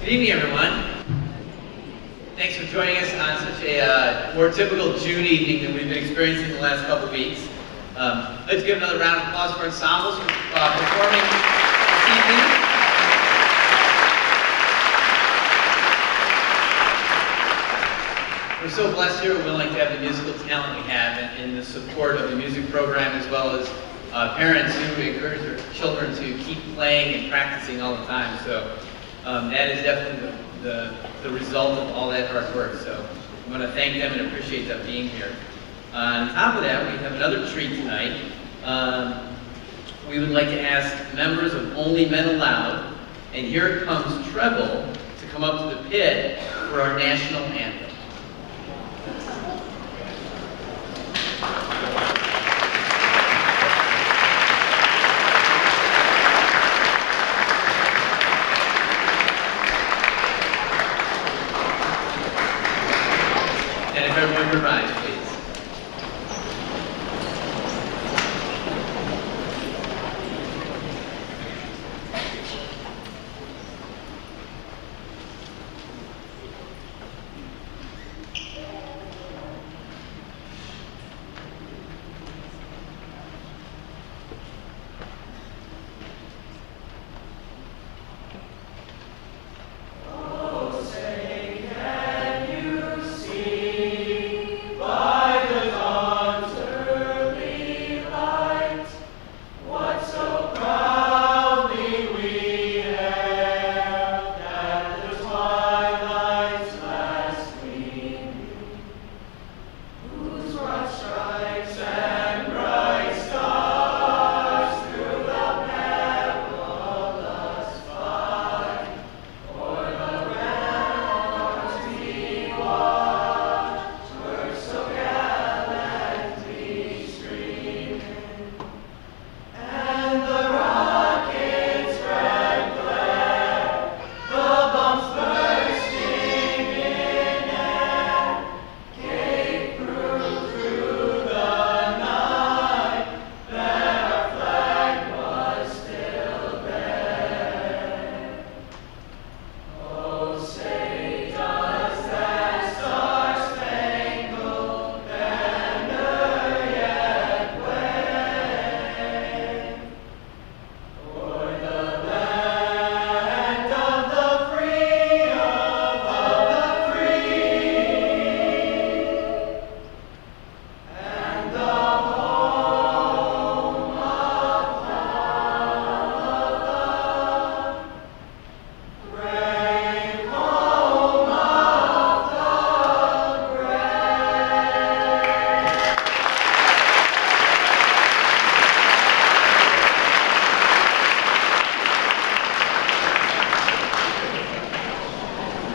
Good evening, everyone. Thanks for joining us on such a more typical June evening than we've been experiencing the last couple of weeks. Let's give another round of applause for ensembles performing this evening. We're so blessed here at Willink to have the musical talent we have and the support of the music program, as well as parents who encourage their children to keep playing and practicing all the time. So that is definitely the result of all that hard work. So I want to thank them and appreciate them being here. On top of that, we have another treat tonight. We would like to ask members of Only Men Allowed, and here comes Treble, to come up to the pit for our national anthem. And if everyone could rise, please.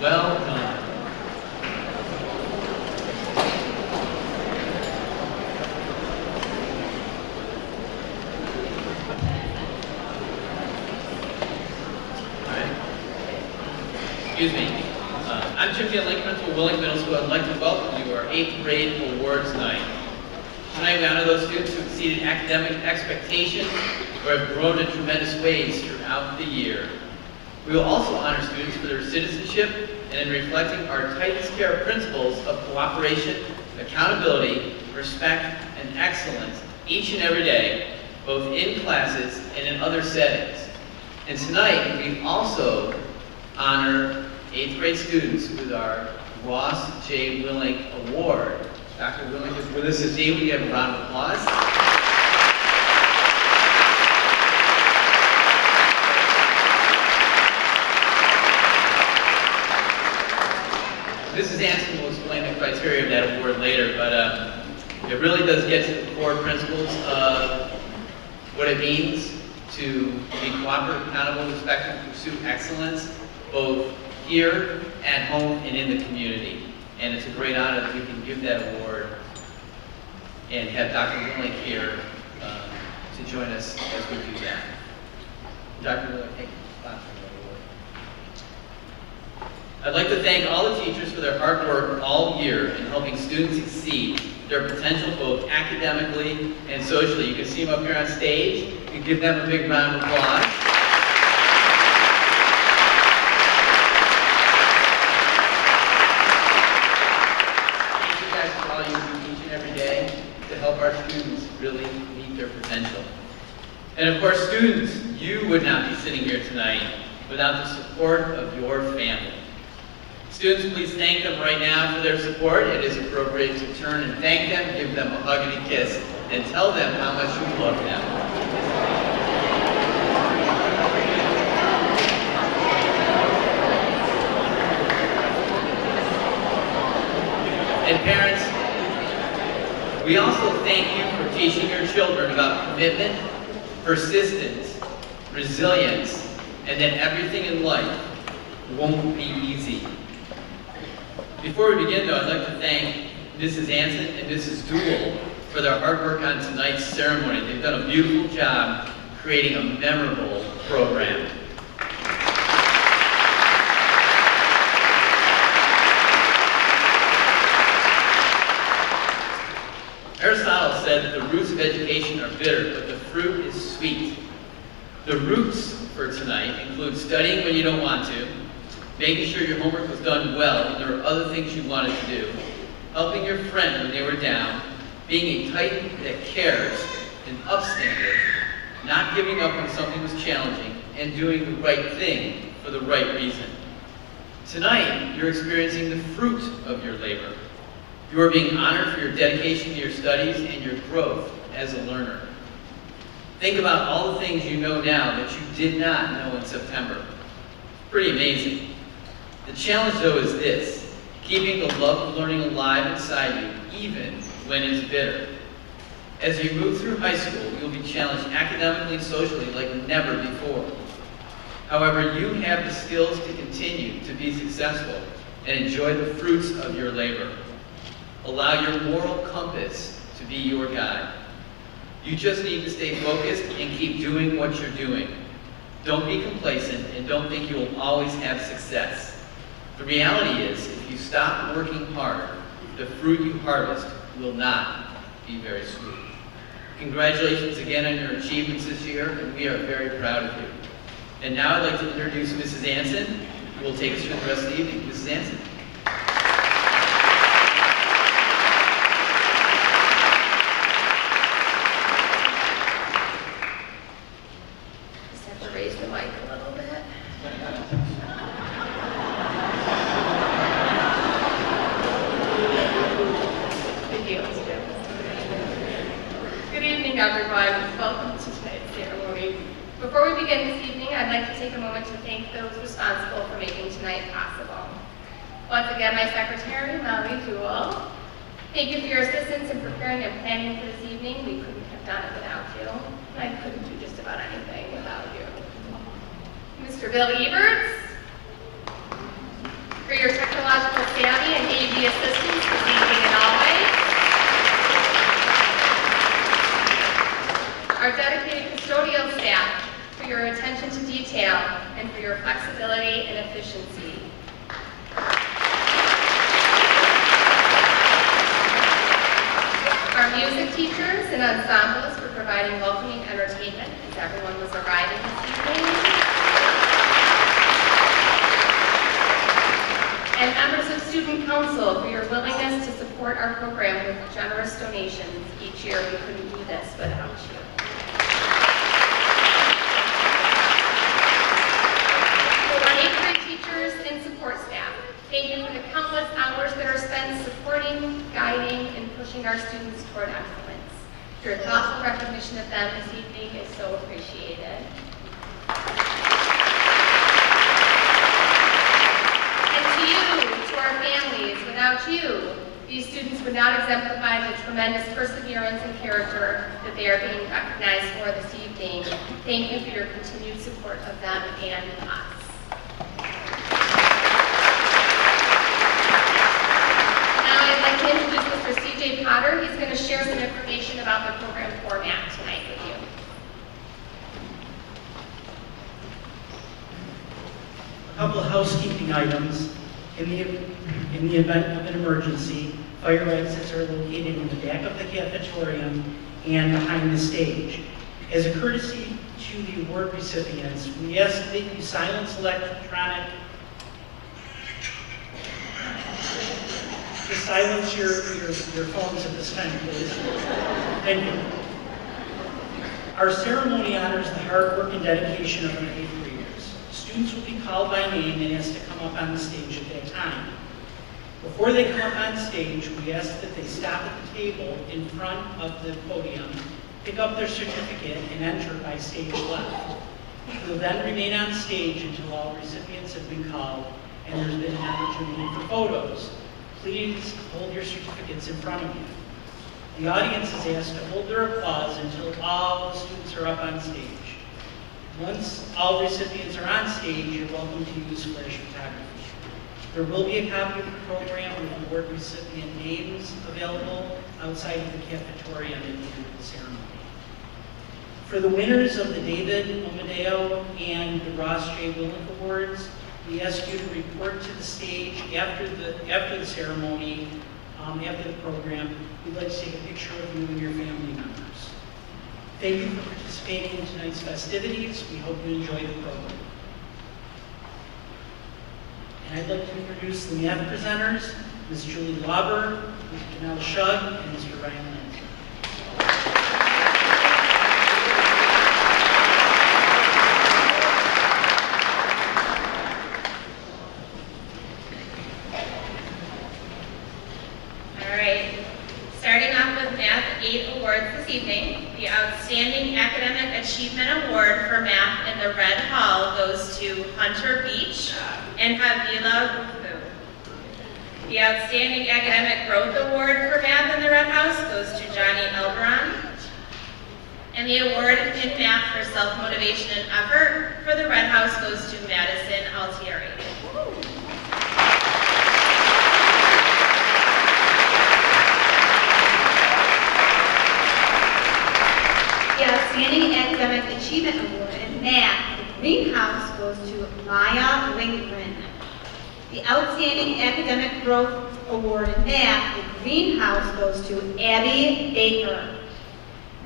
Well done. All right. Excuse me. I'm Jim Willink, principal of Willink Middle School. I'd like to welcome you to our 8th grade awards night. Tonight we honor those students who exceeded academic expectations or have grown in tremendous ways throughout the year. We will also honor students for their citizenship and in reflecting our tightest care principles of cooperation, accountability, respect, and excellence each and every day, both in classes and in other settings. And tonight, we also honor 8th grade students with our Ross J. Willink Award. Dr. Willink is with us this evening. We give a round of applause. Mrs. Anson will explain the criteria of that award later, but it really does get to the core principles of what it means to be cooperative, accountable, respectful, and pursue excellence, both here, at home, and in the community. And it's a great honor that we can give that award and have Dr. Willink here to join us as we do that. Dr. Willink, thank you. I'd like to thank all the teachers for their hard work all year in helping students exceed their potential both academically and socially. You can see them up here on stage. You can give them a big round of applause. tonight without the support of your family. Students, please thank them right now for their support. It is appropriate to turn and thank them, give them a hug and a kiss, and tell them how much you love them. And parents, we also thank you for teaching your children about commitment, persistence, resilience, and that everything in life won't be easy. Before we begin, though, I'd like to thank Mrs. Anson and Mrs. Dool for their hard work on tonight's ceremony. They've done a beautiful job creating a memorable program. Aristotle said that the roots of education are bitter, but the fruit is sweet. The roots for tonight include studying when you don't want to, making sure your homework was done well and there were other things you wanted to do, helping your friend when they were down, being a titan that cares, an upstander, not giving up when something was challenging, and doing the right thing for the right reason. Tonight, you're experiencing the fruit of your labor. You are being honored for your dedication to your studies and your growth as a learner. Think about all the things you know now that you did not know in September. Pretty amazing. The challenge, though, is this: keeping the love of learning alive inside you, even when it's bitter. As you move through high school, you'll be challenged academically and socially like never before. However, you have the skills to continue to be successful and enjoy the fruits of your labor. Allow your moral compass to be your guide. You just need to stay focused and keep doing what you're doing. Don't be complacent and don't think you will always have success. The reality is, if you stop working hard, the fruit you harvest will not be very sweet. Congratulations again on your achievements this year, and we are very proud of you. And now I'd like to introduce Mrs. Anson, who will take us through the rest of the evening. Mrs. Anson. Thank you for your assistance in preparing and planning for this evening. We couldn't have done it without you. I couldn't do just about anything without you. Mr. Bill Eberts, for your technological savvy and AV assistance this evening and always. Our dedicated custodial staff, for your attention to detail and for your flexibility and efficiency. Our music teachers and ensembles for providing welcoming entertainment as everyone was arriving this evening. And members of Student Council for your willingness to support our program with generous donations. Each year we couldn't do this without you. To our 8th grade teachers and support staff, thank you for the countless hours that are spent supporting, guiding, and pushing our students toward excellence. Your thoughtful recognition of them this evening is so appreciated. And to you, to our families, without you, these students would not exemplify the tremendous perseverance and character that they are being recognized for this evening. Thank you for your continued support of them and us. To introduce Mr. C.J. Potter. He's going to share some information about the program format tonight with you. A couple of housekeeping items. In the event of an emergency, fire exits are located in the back of the cafetorium and behind the stage. As a courtesy to the award recipients, we ask that you silence electronic. Just silence your phones at this time, please. Thank you. Our ceremony honors the hard work and dedication of our 8th graders. Students will be called by name and asked to come up on the stage at that time. Before they come up on stage, we ask that they stop at the table in front of the podium, pick up their certificate, and enter by stage left. They'll then remain on stage until all recipients have been called and there's been an opportunity for photos. Please hold your certificates in front of you. The audience is asked to hold their applause until all the students are up on stage. Once all recipients are on stage, you're welcome to use flash photography. There will be a copy of the program with award recipient names available outside of the cafeteria at the end of the ceremony. For the winners of the David, Amadeo, and the Ross J. Willink Awards, we ask you to report to the stage after the ceremony, after the program. We'd like to take a picture of you and your family members. Thank you for participating in tonight's festivities. We hope you enjoy the program. And I'd like to introduce the math presenters, Ms. Julie Lauber, Mr. Janelle Shug, and Mr. Ryan Lanza. The Outstanding Academic Achievement Award for Math in the Red Hall goes to Hunter Beach and Havila Bufu. The Outstanding Academic Growth Award for Math in the Red House goes to Johnny Elbron. And the award in Math for Self-Motivation and Effort for the Red House goes to Madison Altieri. The Outstanding Academic Achievement Award in Math, the Greenhouse, goes to Maya Lindgren. The Outstanding Academic Growth Award in Math, the Greenhouse, goes to Abby Baker.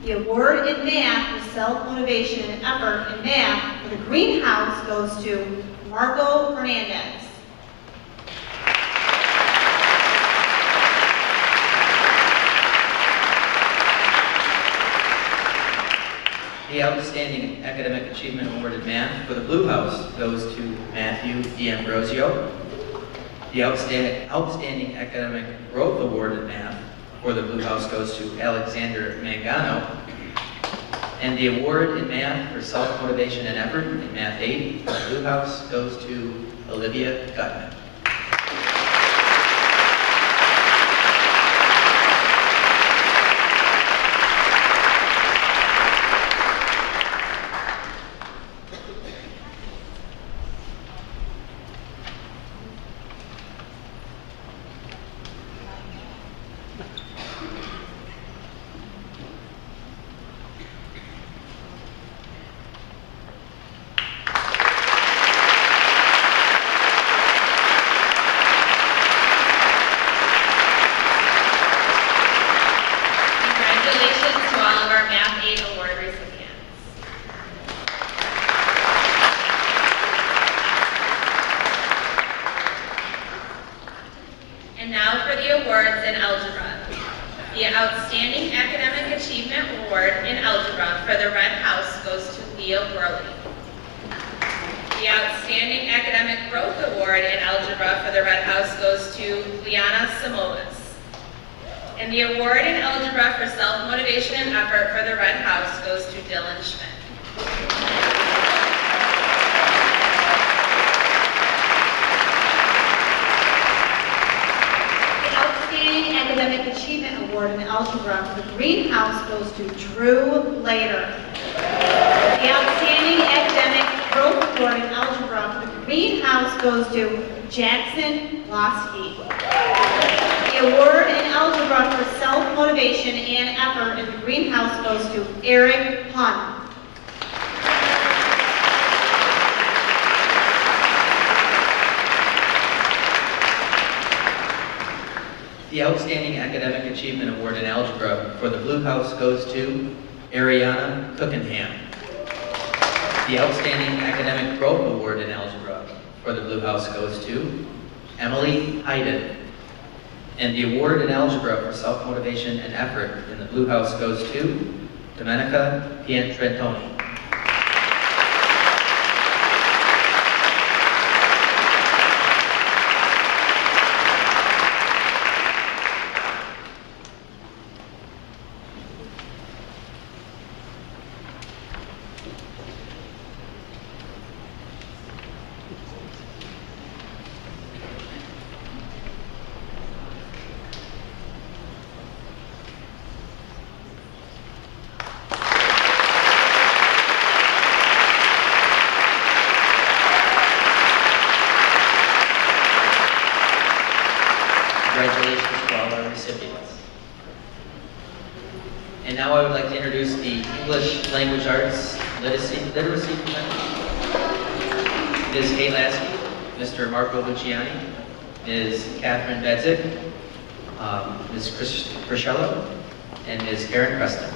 The award in Math for Self-Motivation and Effort in Math for the Greenhouse goes to Marco Hernandez. The Outstanding Academic Achievement Award in Math for the Blue House goes to Matthew D'Ambrosio. The Outstanding Academic Growth Award in Math for the Blue House goes to Alexander Mangano. And the award in Math for Self-Motivation and Effort in Math 8 for the Blue House goes to Olivia Gutman. The Outstanding Academic Achievement Award in Algebra for the Blue House goes to Ariana Cookenham. The Outstanding Academic Growth Award in Algebra for the Blue House goes to Emily Hayden. And the award in Algebra for Self-Motivation and Effort in the Blue House goes to Domenica Piantrentoni. Congratulations to all our recipients. And now I would like to introduce the English Language Arts Literacy Professionals. Ms. Kay Lasky, Mr. Marco Luciani, Ms. Catherine Bedzik, Ms. Chris Criscello, and Ms. Karen Preston.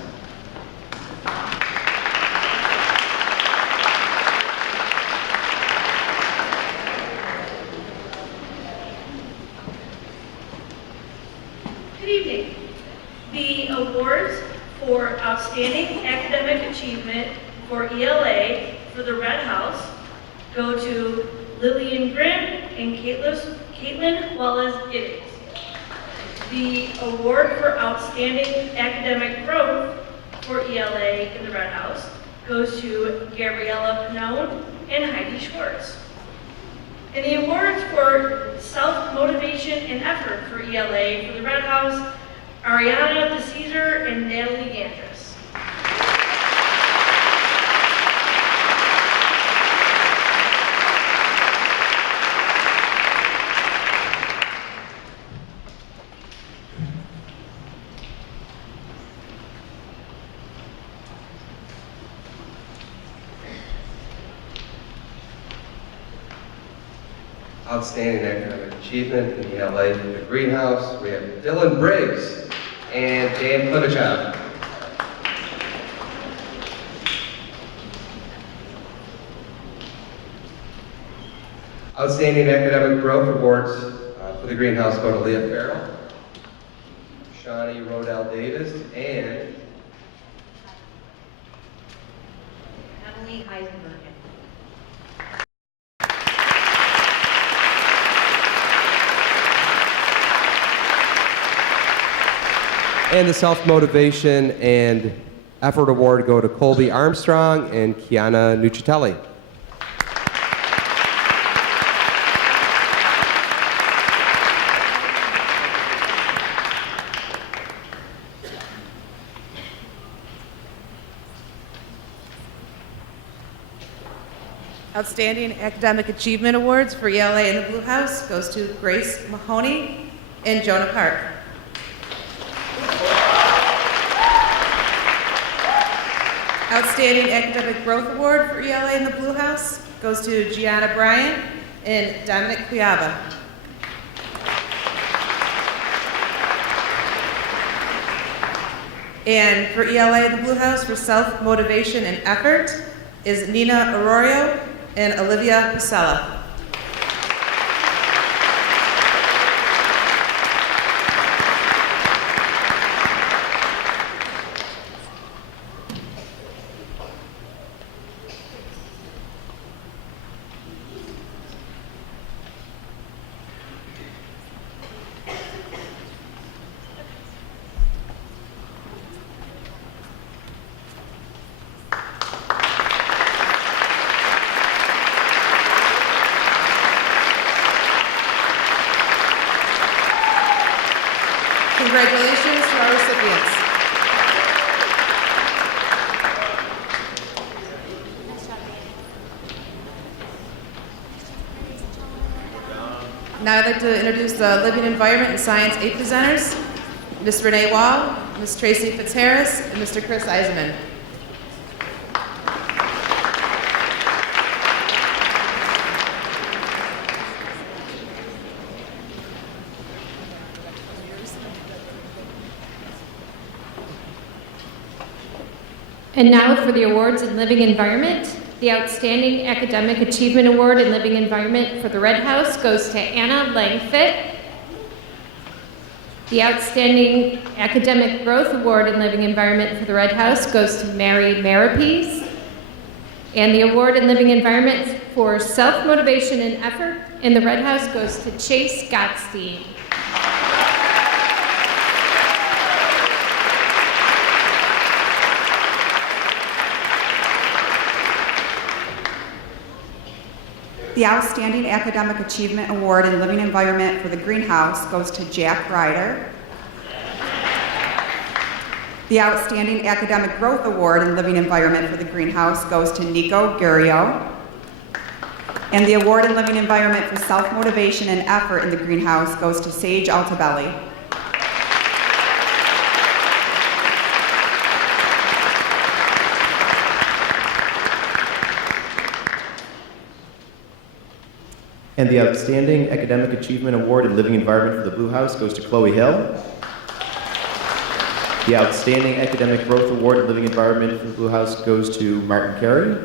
Good evening. The awards for Outstanding Academic Achievement for ELA for the Red House go to Lillian Grimm and Caitlin Wallace-Giddings. The award for Outstanding Academic Growth for ELA in the Red House goes to Gabriella Pinone and Heidi Schwartz. And the awards for self-motivation and effort for ELA for the Red House, Ariana DeCesar and Natalie Gandris. Outstanding academic achievement in the LA for the greenhouse. We have Dylan Briggs and Dan Klivichov. Outstanding academic growth awards for the greenhouse go to Leah Farrell, Shawnee Rodell Davis, and Emily Heisenberg. And the self-motivation and effort award go to Colby Armstrong and Kiana Nucitelli. Outstanding Academic Achievement Awards for ELA in the Blue House goes to Grace Mahoney and Jonah Park. Outstanding Academic Growth Award for ELA in the Blue House goes to Gianna Bryant and Dominic Quiaba. And for ELA in the Blue House for self-motivation and effort is Nina Arroyo and Olivia Pasella. Congratulations to our recipients. Now I'd like to introduce the Living Environment and Science 8 presenters, Ms. Renee Wall, Ms. Tracy Fitzharris, and Mr. Chris Eisenman. And now for the awards in Living Environment. The Outstanding Academic Achievement Award in Living Environment for the Red House goes to Anna Langfit. The Outstanding Academic Growth Award in Living Environment for the Red House goes to Mary Maripes. And the award in Living Environment for Self-Motivation and Effort in the Red House goes to Chase Gottstein. The Outstanding Academic Achievement Award in Living Environment for the Greenhouse goes to Jack Ryder. The Outstanding Academic Growth Award in Living Environment for the Greenhouse goes to Nico Guerrio. And the award in living environment for self-motivation and effort in the greenhouse goes to Sage Altabelli. And the Outstanding Academic Achievement Award in Living Environment for the Blue House goes to Chloe Hill. The Outstanding Academic Growth Award in Living Environment for the Blue House goes to Martin Carey.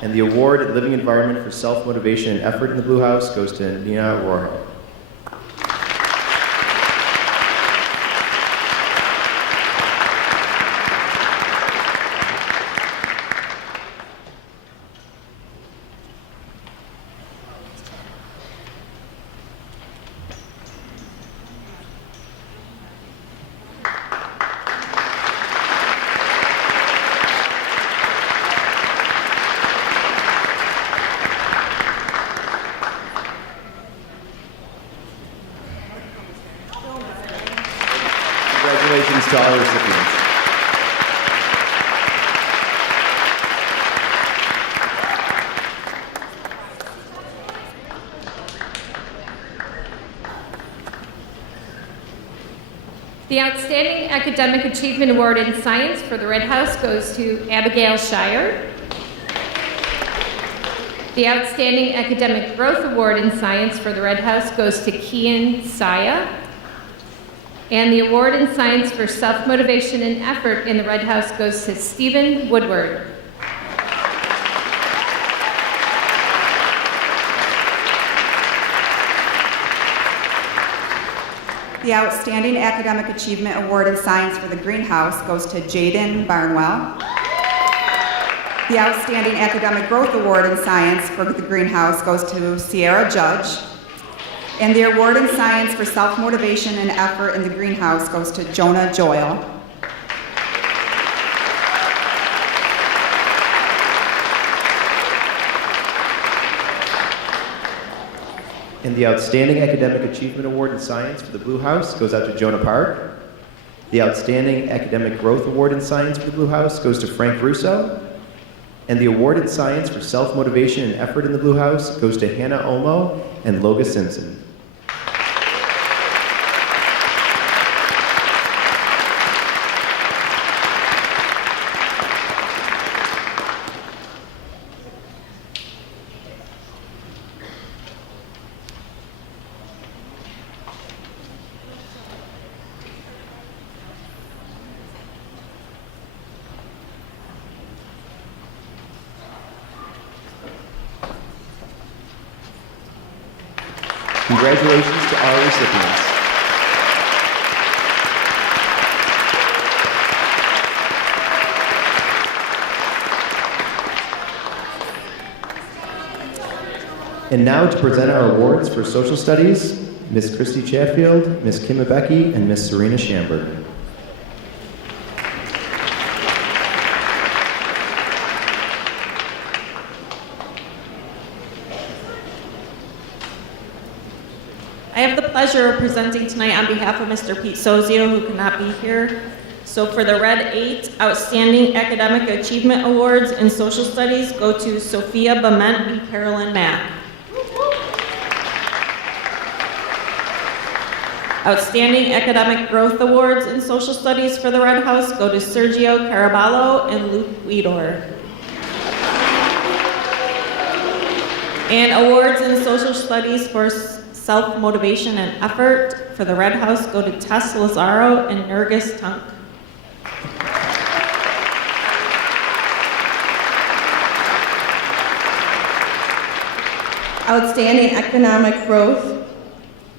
And the award in Living Environment for Self-Motivation and Effort in the Blue House goes to Nina Rojo. Congratulations to all recipients. The Outstanding Academic Achievement Award in Science for the Red House goes to Abigail Shire. The Outstanding Academic Growth Award in Science for the Red House goes to Kian Saya. And the award in Science for Self-Motivation and Effort in the Red House goes to Stephen Woodward. The Outstanding Academic Achievement Award in Science for the Greenhouse goes to Jaden Barnwell. The Outstanding Academic Growth Award in Science for the Greenhouse goes to Sierra Judge. And the award in Science for Self-Motivation and Effort in the Greenhouse goes to Jonah Joyle. And the Outstanding Academic Achievement Award in Science for the Blue House goes out to Jonah Park. The Outstanding Academic Growth Award in Science for the Blue House goes to Frank Russo. And the award in Science for Self-Motivation and Effort in the Blue House goes to Hannah Olmo and Loga Simpson. Congratulations to all recipients. And now to present our awards for social studies, Ms. Christy Chatfield, Ms. Kim Abecki, and Ms. Serena Schamberg. I have the pleasure of presenting tonight on behalf of Mr. Pete Sozio, who cannot be here. So for the Red 8 Outstanding Academic Achievement Awards in Social Studies go to Sophia Bement and Carolyn Mack. Outstanding Academic Growth Awards in Social Studies for the Red House go to Sergio Caraballo and Luke Weedor. And awards in Social Studies for Self-Motivation and Effort for the Red House go to Tess Lazaro and Nergis Tunk. Outstanding Economic Growth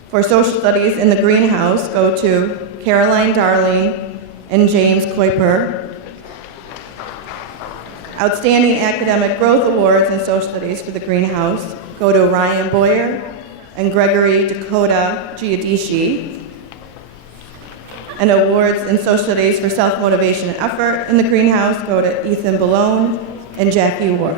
for Social Studies in the Greenhouse go to Caroline Darling and James Kuiper. Outstanding Academic Growth Awards in Social Studies for the Greenhouse go to Ryan Boyer and Gregory Dakota Giudici. And awards in Social Studies for Self-Motivation and Effort in the Greenhouse go to Ethan Ballone and Jackie Ward.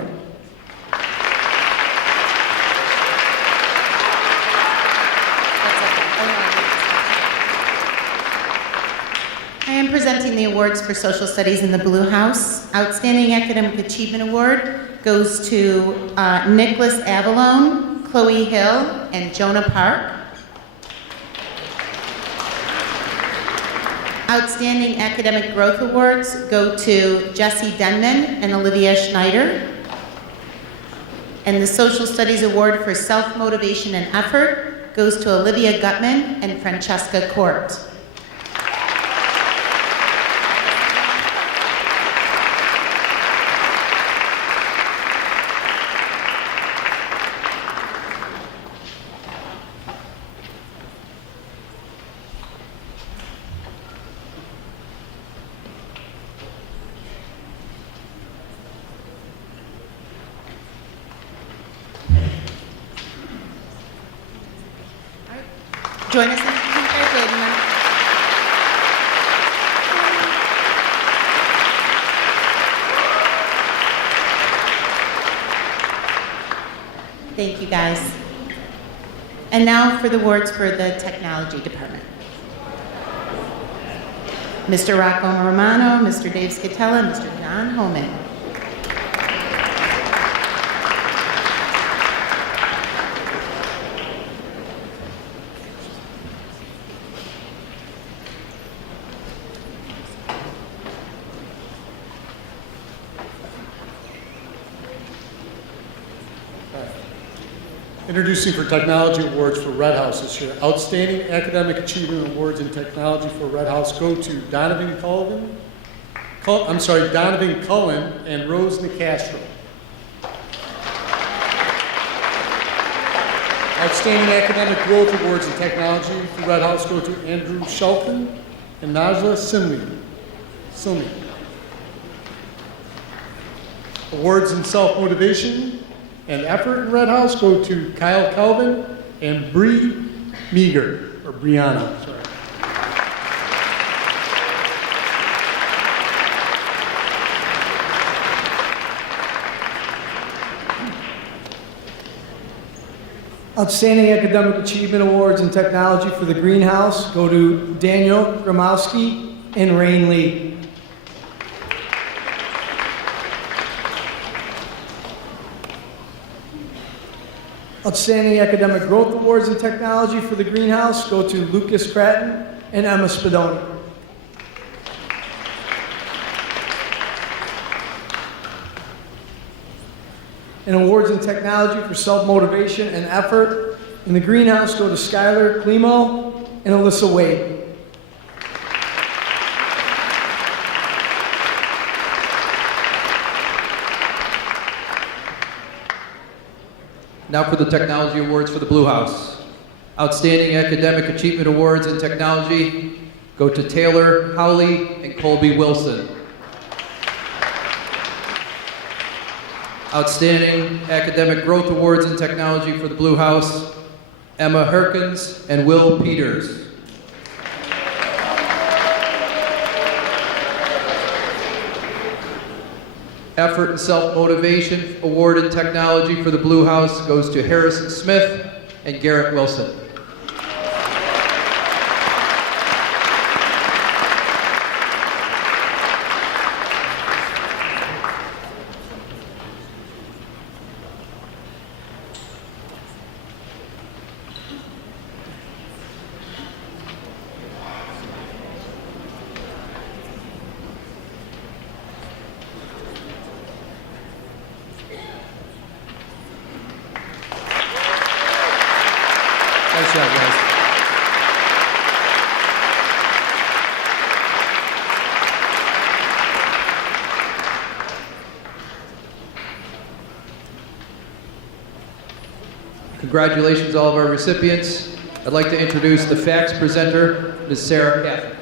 I am presenting the awards for Social Studies in the Blue House. Outstanding Academic Achievement Award goes to Nicholas Avalone, Chloe Hill, and Jonah Park. Outstanding Academic Growth Awards go to Jessie Denman and Olivia Schneider. And the Social Studies Award for Self-Motivation and Effort goes to Olivia Gutman and Francesca Court. Join us in congratulating them. Thank you, guys. And now for the awards for the Technology Department. Mr. Rocco Romano, Mr. Dave Scatella, and Mr. John Holman. Introducing for Technology Awards for Red House this year. Outstanding Academic Achievement Awards in Technology for Red House go to Donovan Cullen and Rose Nicastro. Outstanding Academic Growth Awards in Technology for Red House go to Andrew Shelton and Najla Silmi. Awards in Self-Motivation and Effort in Red House go to Kyle Calvin and Bree Meager, or Brianna, sorry. Outstanding Academic Achievement Awards in Technology for the Greenhouse go to Daniel Gramowski and Rain Lee. Outstanding Academic Growth Awards in Technology for the Greenhouse go to Lucas Cratton and Emma Spadoni. And awards in Technology for Self-Motivation and Effort in the Greenhouse go to Skylar Klimo and Alyssa Wade. Now for the Technology Awards for the Blue House. Outstanding Academic Achievement Awards in Technology go to Taylor Howley and Colby Wilson. Outstanding Academic Growth Awards in Technology for the Blue House, Emma Herkins and Will Peters. Effort and Self-Motivation Award in Technology for the Blue House goes to Harrison Smith and Garrett Wilson. Nice job, guys. Congratulations, all of our recipients. I'd like to introduce the facts presenter, Ms. Sarah Catholic.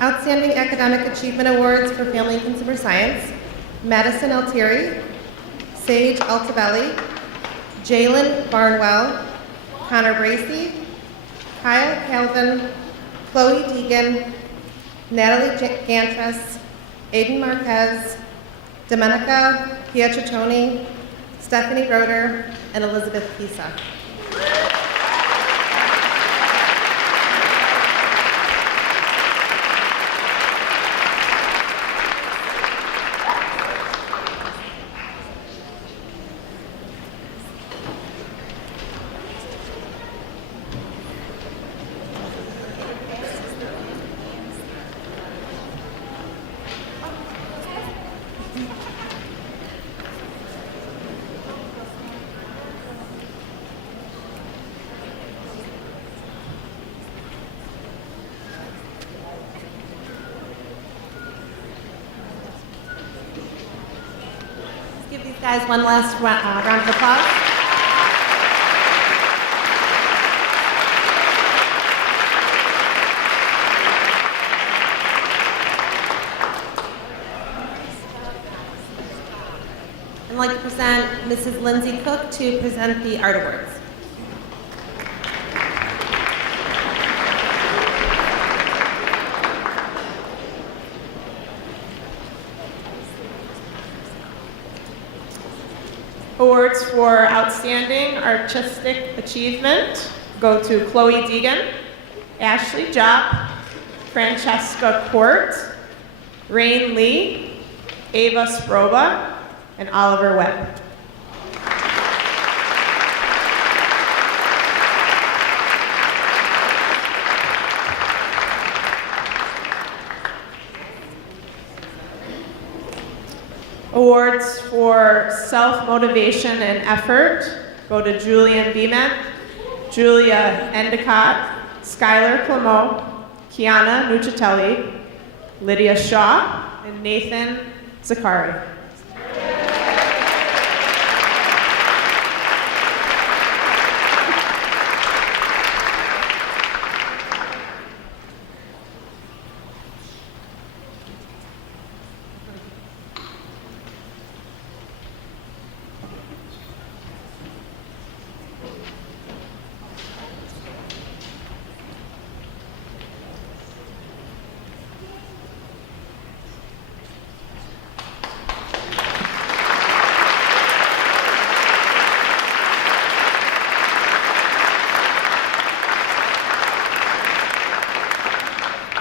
Outstanding Academic Achievement Awards for Family and Consumer Science, Madison Altieri, Sage Altabelli, Jalen Barnwell, Connor Bracey, Kyle Calvin, Chloe Deegan, Natalie Gantras, Aiden Marquez, Domenica Pietrotoni, Stephanie Roeder, and Elizabeth Pisa. Guys, one last round of applause. I'd like to present Mrs. Lindsay Cook to present the Art Awards. Awards for Outstanding Artistic Achievement go to Chloe Deegan, Ashley Jopp, Francesca Court, Rain Lee, Ava Sproba, and Oliver Webb. Awards for self-motivation and effort go to Julian Beeman, Julia Endicott, Skylar Clemo, Kiana Nucitelli, Lydia Shaw, and Nathan Zakari.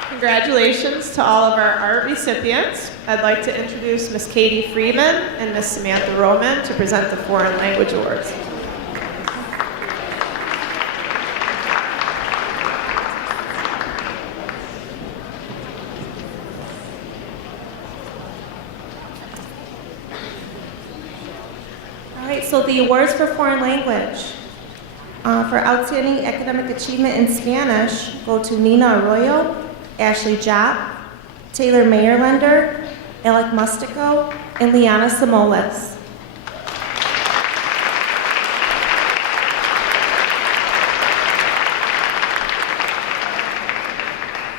Congratulations to all of our art recipients. I'd like to introduce Miss Katie Freeman and Miss Samantha Roman to present the Foreign Language Awards. All right, so the awards for foreign language. For outstanding academic achievement in Spanish go to Nina Arroyo, Ashley Jopp, Taylor Mayerlender, Alec Mustico, and Liana Samolis.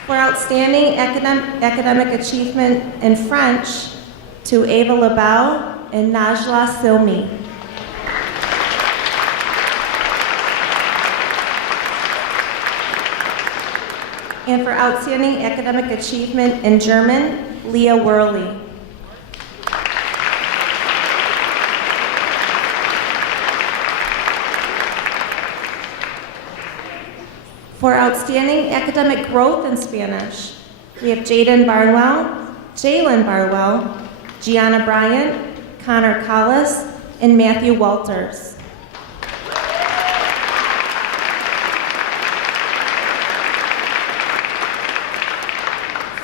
For outstanding academic achievement in French to Ava Labelle and Najla Silmi. And for outstanding academic achievement in German, Leah Worley. For outstanding academic growth in Spanish, we have Jalen Barwell, Gianna Bryant, Connor Collis, and Matthew Walters.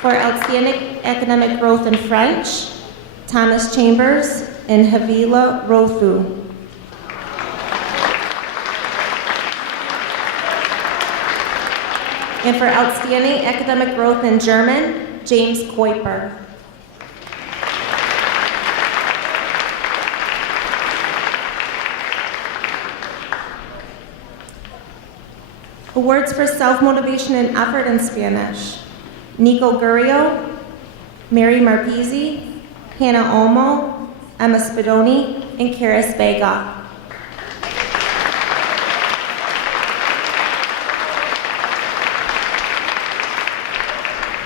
For outstanding academic growth in French, Thomas Chambers and Havila Rothu. And for outstanding academic growth in German, James Kuiper. Awards for self-motivation and effort in Spanish. Nico Gurio, Mary Marpizzi, Hannah Olmo, Emma Spadoni, and Karis Vega.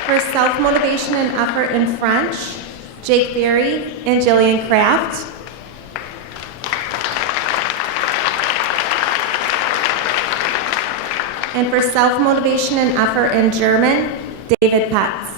For self-motivation and effort in French, Jake Berry and Jillian Kraft. And for self-motivation and effort in German, David Petz.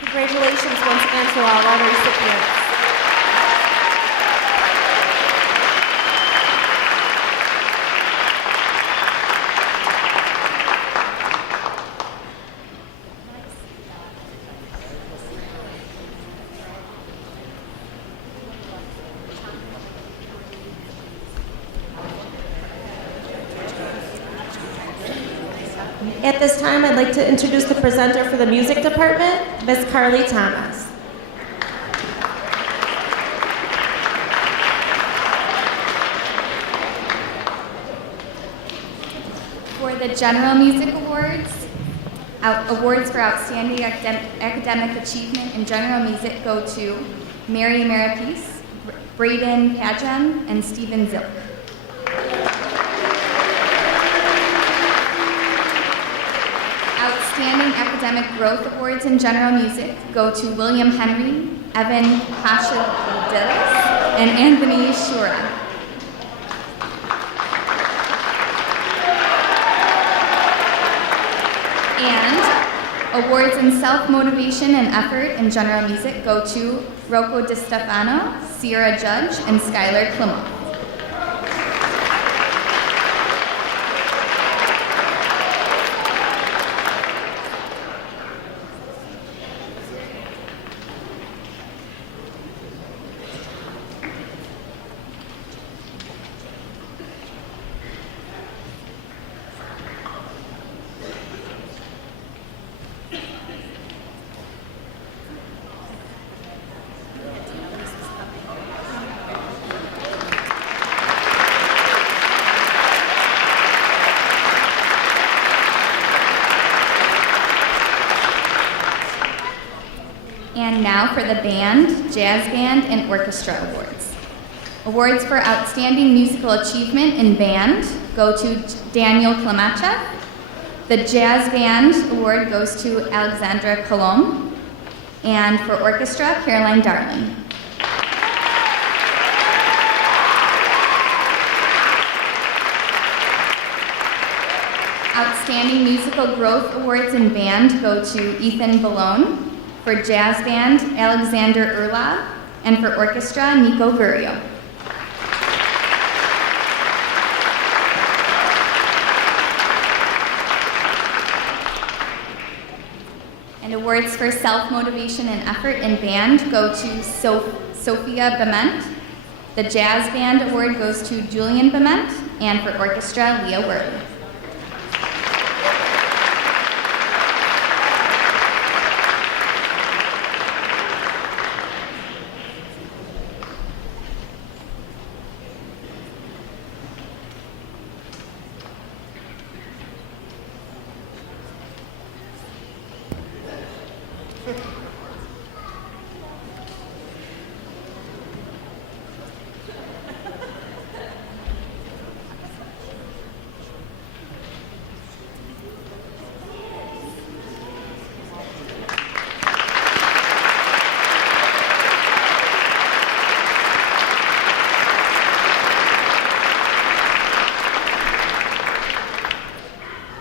Congratulations once again to all our recipients. At this time, I'd like to introduce the presenter for the music department, Ms. Carly Thomas. For the General Music Awards, awards for outstanding academic achievement in general music go to Mary Marapeace, Braden Pajan, and Stephen Zilk. Outstanding academic growth awards in general music go to William Henry, Evan Pashadilis, and Anthony Shura. And awards in self-motivation and effort in general music go to Rocco DiStefano, Sierra Judge, and Skylar Clement. And now for the band, jazz band, and orchestra awards. Awards for outstanding musical achievement in band go to Daniel Klamacha. The jazz band award goes to Alexandra Colom. And for orchestra, Caroline Darling. Outstanding musical growth awards in band go to Ethan Ballone. For jazz band, Alexander Erla, and for orchestra, Nico Gurio. And awards for self-motivation and effort in band go to Sophia Bement. The jazz band award goes to Julian Bement, and for orchestra, Leah Worley.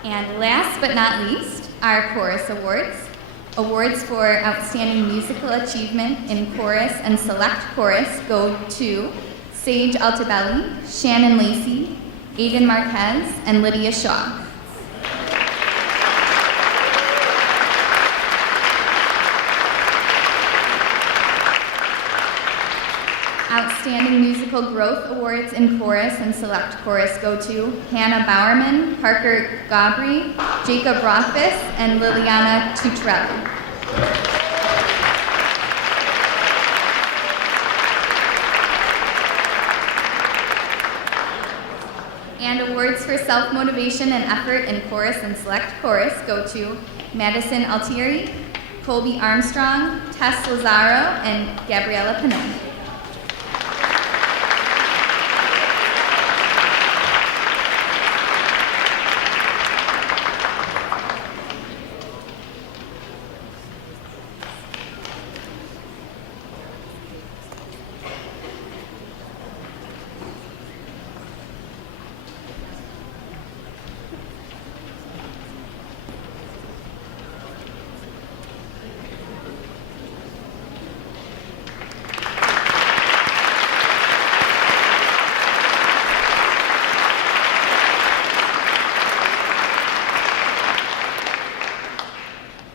And last but not least, our chorus awards. Awards for outstanding musical achievement in chorus and select chorus go to Sage Altabelli, Shannon Lacey, Aiden Marquez, and Lydia Shaw. Outstanding musical growth awards in chorus and select chorus go to Hannah Bowerman, Parker Gabri, Jacob Rothfuss, and Liliana Tutrelli. And awards for self-motivation and effort in chorus and select chorus go to Madison Altieri, Colby Armstrong, Tess Lazaro, and Gabriella Pinot.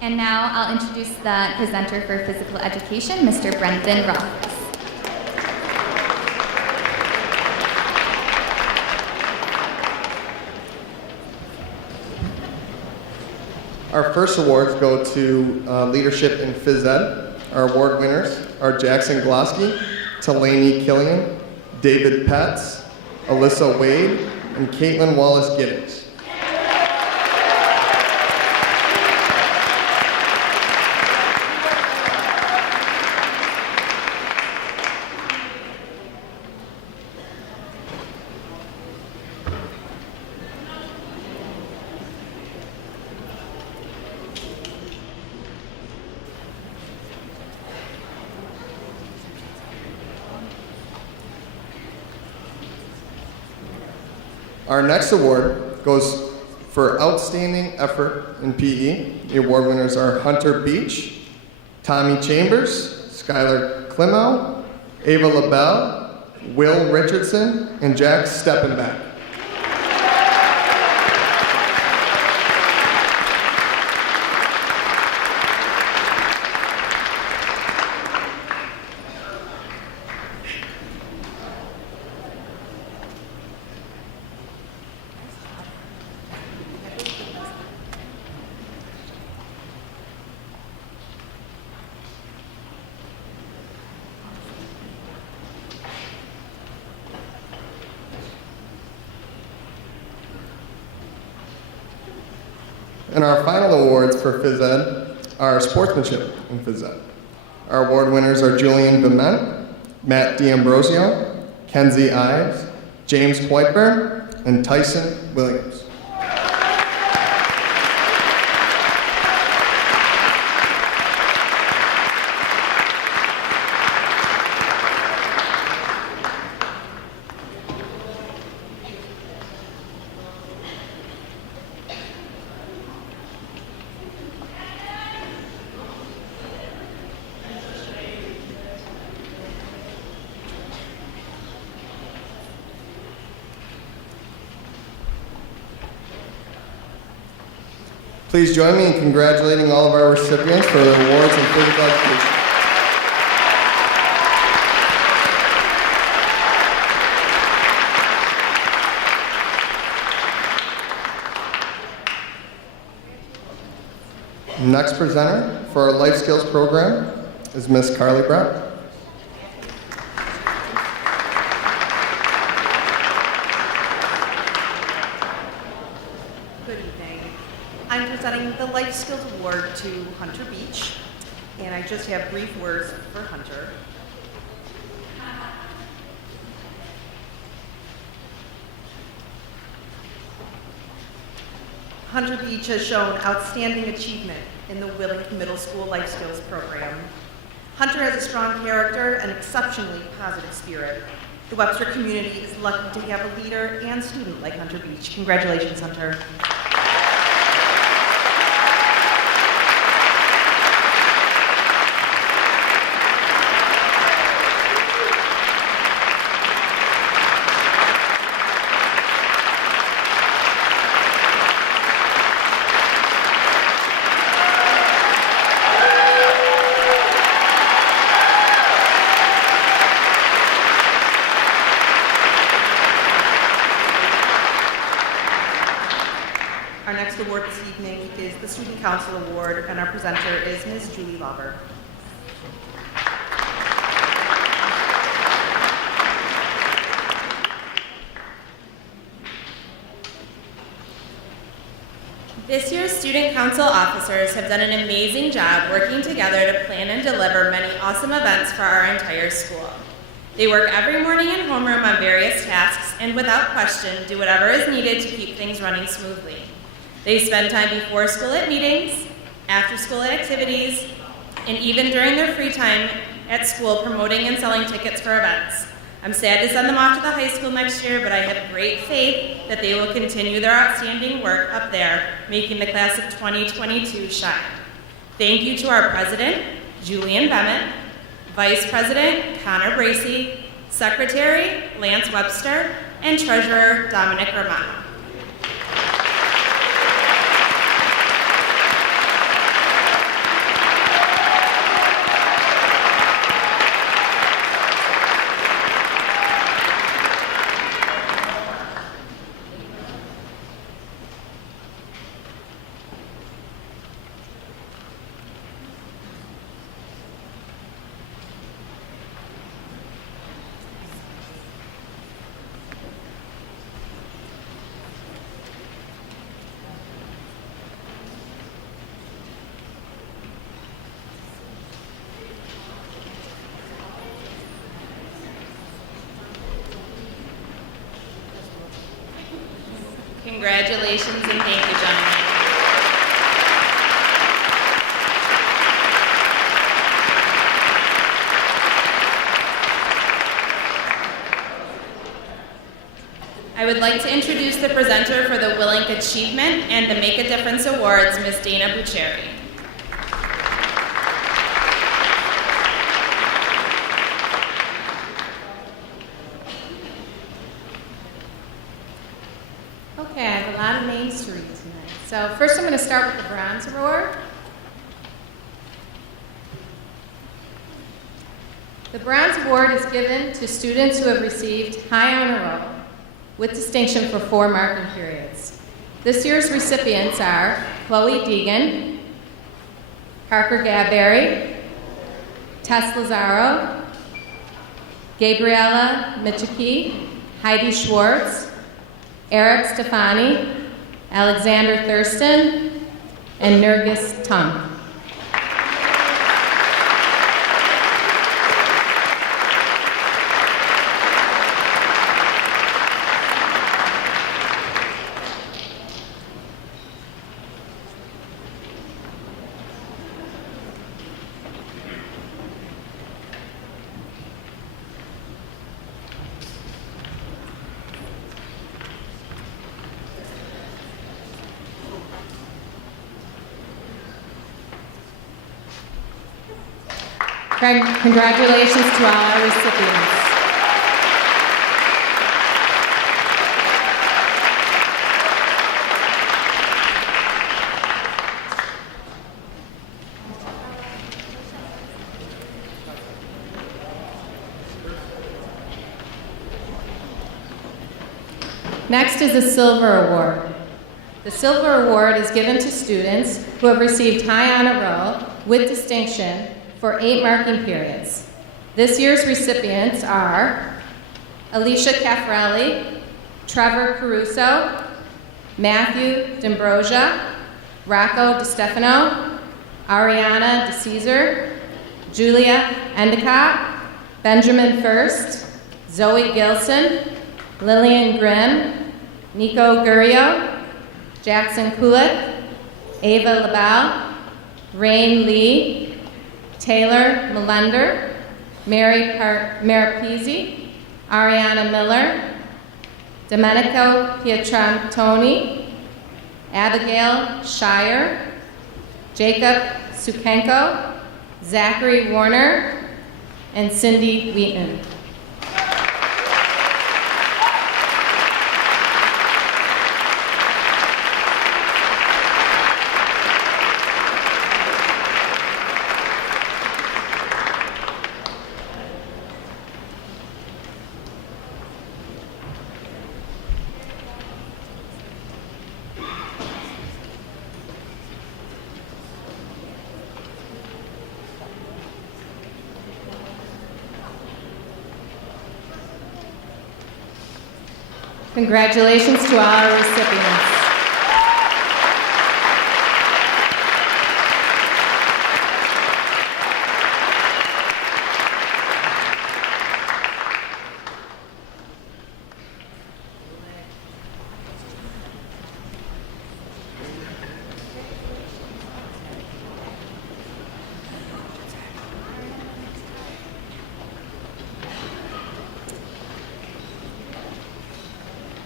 And now I'll introduce the presenter for physical education, Mr. Brendan Rothfuss. Our first awards go to Leadership in Phys Ed. Our award winners are Jackson Glosky, Talani Killian, David Petz, Alyssa Wade, and Caitlin Wallace-Giddings. Our next award goes for outstanding effort in PE. The award winners are Hunter Beach, Tommy Chambers, Skylar Clemmel, Ava LaBelle, Will Richardson, and Jack Steppenbach. And our final awards for Phys Ed are Sportsmanship in Phys Ed. Our award winners are Julian Bement, Matt D'Ambrosio, Kenzie Ives, James Whiteburn, and Tyson Williams. Please join me in congratulating all of our recipients for their awards in physical education. Next presenter for our Life Skills program is Miss Carly Brown. Good evening. I'm presenting the Life Skills Award to Hunter Beach, and I just have brief words for Hunter. Hunter Beach has shown outstanding achievement in the Willink Middle School Life Skills program. Hunter has a strong character and exceptionally positive spirit. The Webster community is lucky to have a leader and student like Hunter Beach. Congratulations, Hunter. Our next award this evening is the Student Council Award, and our presenter is Ms. Julie Lauber. This year's Student Council officers have done an amazing job working together to plan and deliver many awesome events for our entire school. They work every morning in homeroom on various tasks and without question do whatever is needed to keep things running smoothly. They spend time before school at meetings, after school at activities, and even during their free time at school promoting and selling tickets for events. I'm sad to send them off to the high school next year, but I have great faith that they will continue their outstanding work up there, making the class of 2022 shine. Thank you to our president, Julian Bement, Vice President, Connor Bracey, Secretary, Lance Webster, and Treasurer, Dominic Romano. Congratulations and thank you, gentlemen. I would like to introduce the presenter for the Willink Achievement and the Make a Difference Awards, Ms. Dana Bucheri. Okay, I have a lot of names to read tonight. So first I'm going to start with the Bronze Award. The Bronze Award is given to students who have received high honor roll with distinction for 4 marking periods. This year's recipients are Chloe Deegan, Parker Gadberry, Tess Lazaro, Gabriella Michiki, Heidi Schwartz, Eric Stefani, Alexander Thurston, and Nergis Tung. Congratulations to all our recipients. Next is the Silver Award. The Silver Award is given to students who have received high honor roll with distinction for 8 marking periods. This year's recipients are Alicia Caffarelli, Trevor Caruso, Matthew D'Ambrosia, Rocco DiStefano, Ariana DeCesar, Julia Endicott, Benjamin First, Zoe Gilson, Lillian Grimm, Nico Gurio, Jackson Kulik, Ava LaBelle, Rain Lee, Taylor Melender, Mary Maripizzi, Ariana Miller, Domenico Pietrantoni, Abigail Shire, Jacob Sukenko, Zachary Warner, and Cindy Wheaton. Congratulations to all our recipients.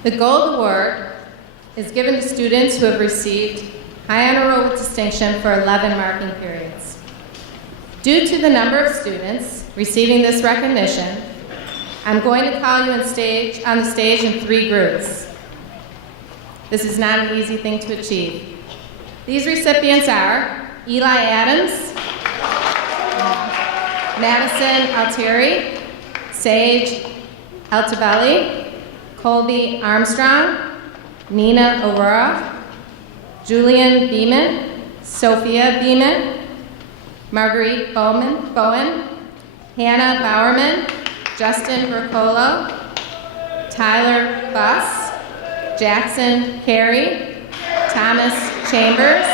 The Gold Award is given to students who have received high honor roll with distinction for 11 marking periods. Due to the number of students receiving this recognition, I'm going to call you on the stage in 3 groups. This is not an easy thing to achieve. These recipients are Eli Adams, Madison Altieri, Sage Altabelli, Colby Armstrong, Nina Aurora, Julian Beeman, Sophia Beeman, Marguerite Bowen, Hannah Bowerman, Justin Bercolo, Tyler Buss, Jackson Carey, Thomas Chambers,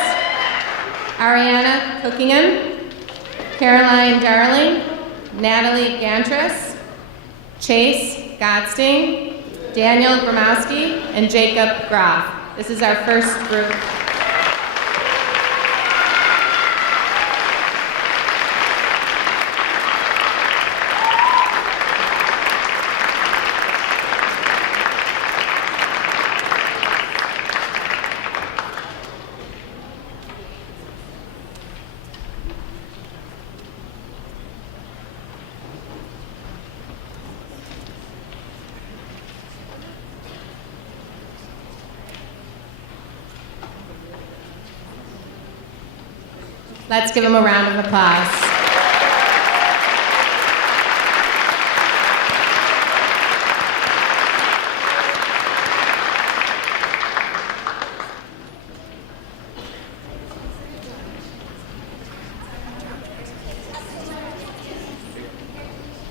Ariana Cookingham, Caroline Darling, Natalie Gantris, Chase Godsting, Daniel Gromowski, and Jacob Groff. This is our first group. Let's give them a round of applause.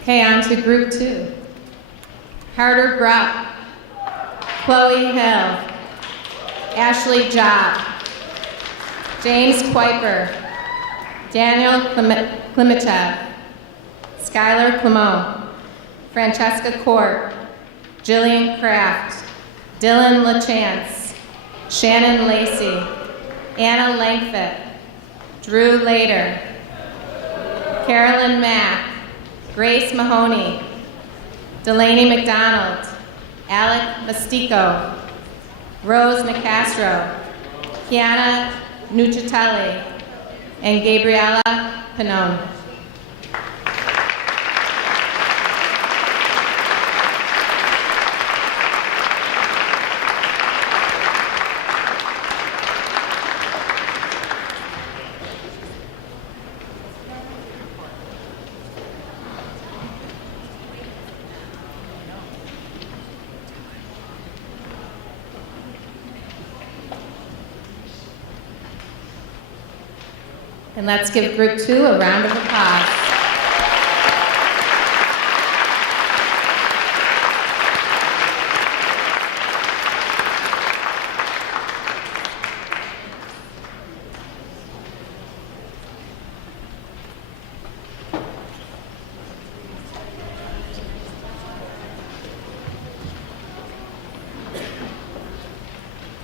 Okay, on to group 2. Carter Grupp, Chloe Hill, Ashley Job, James Kuiper, Daniel Klimachev, Skylar Clement, Francesca Court, Jillian Kraft, Dylan LaChance, Shannon Lacey, Anna Langfit, Drew Lader, Carolyn Mack, Grace Mahoney, Delaney McDonald, Alec Mastico, Rose Nicastro, Kiana Nucitelli, and Gabriela Pinone. And let's give group 2 a round of applause.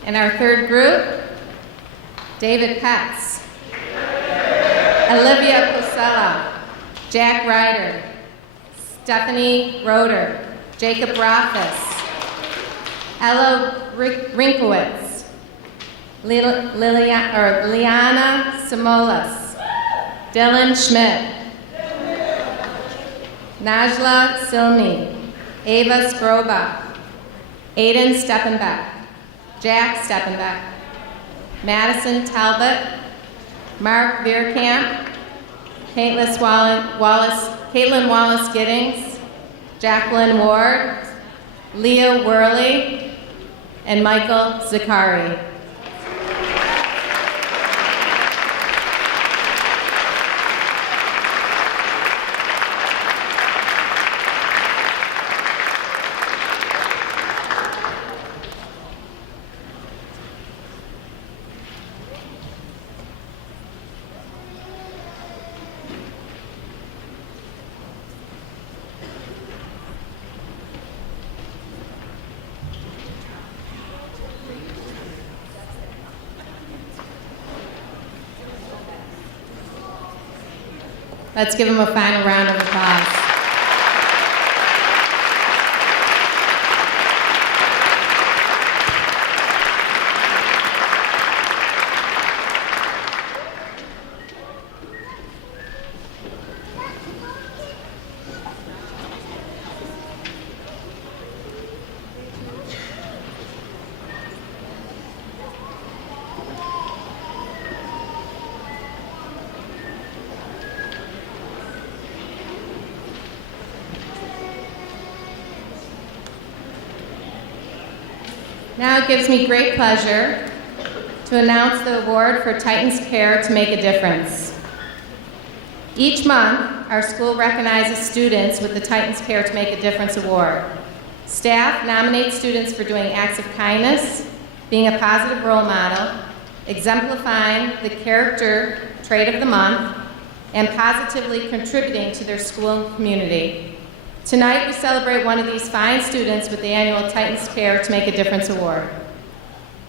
And our third group, David Petz, Olivia Cosella, Jack Ryder, Stephanie Roeder, Jacob Rothfuss, Ella Rinkowitz, Liana Simolas, Dylan Schmidt, Najla Silmi, Ava Skroba, Aiden Steppenbeck, Jack Steppenbeck, Madison Talbot, Mark Veerkamp, Caitlin Wallace Giddings, Jacqueline Ward, Leah Worley, and Michael Zakari. Let's give them a final round of applause. Now it gives me great pleasure to announce the award for Titans Care to Make a Difference. Each month, our school recognizes students with the Titans Care to Make a Difference award. Staff nominates students for doing acts of kindness, being a positive role model, exemplifying the character trait of the month, and positively contributing to their school and community. Tonight, we celebrate one of these fine students with the annual Titans Care to Make a Difference award.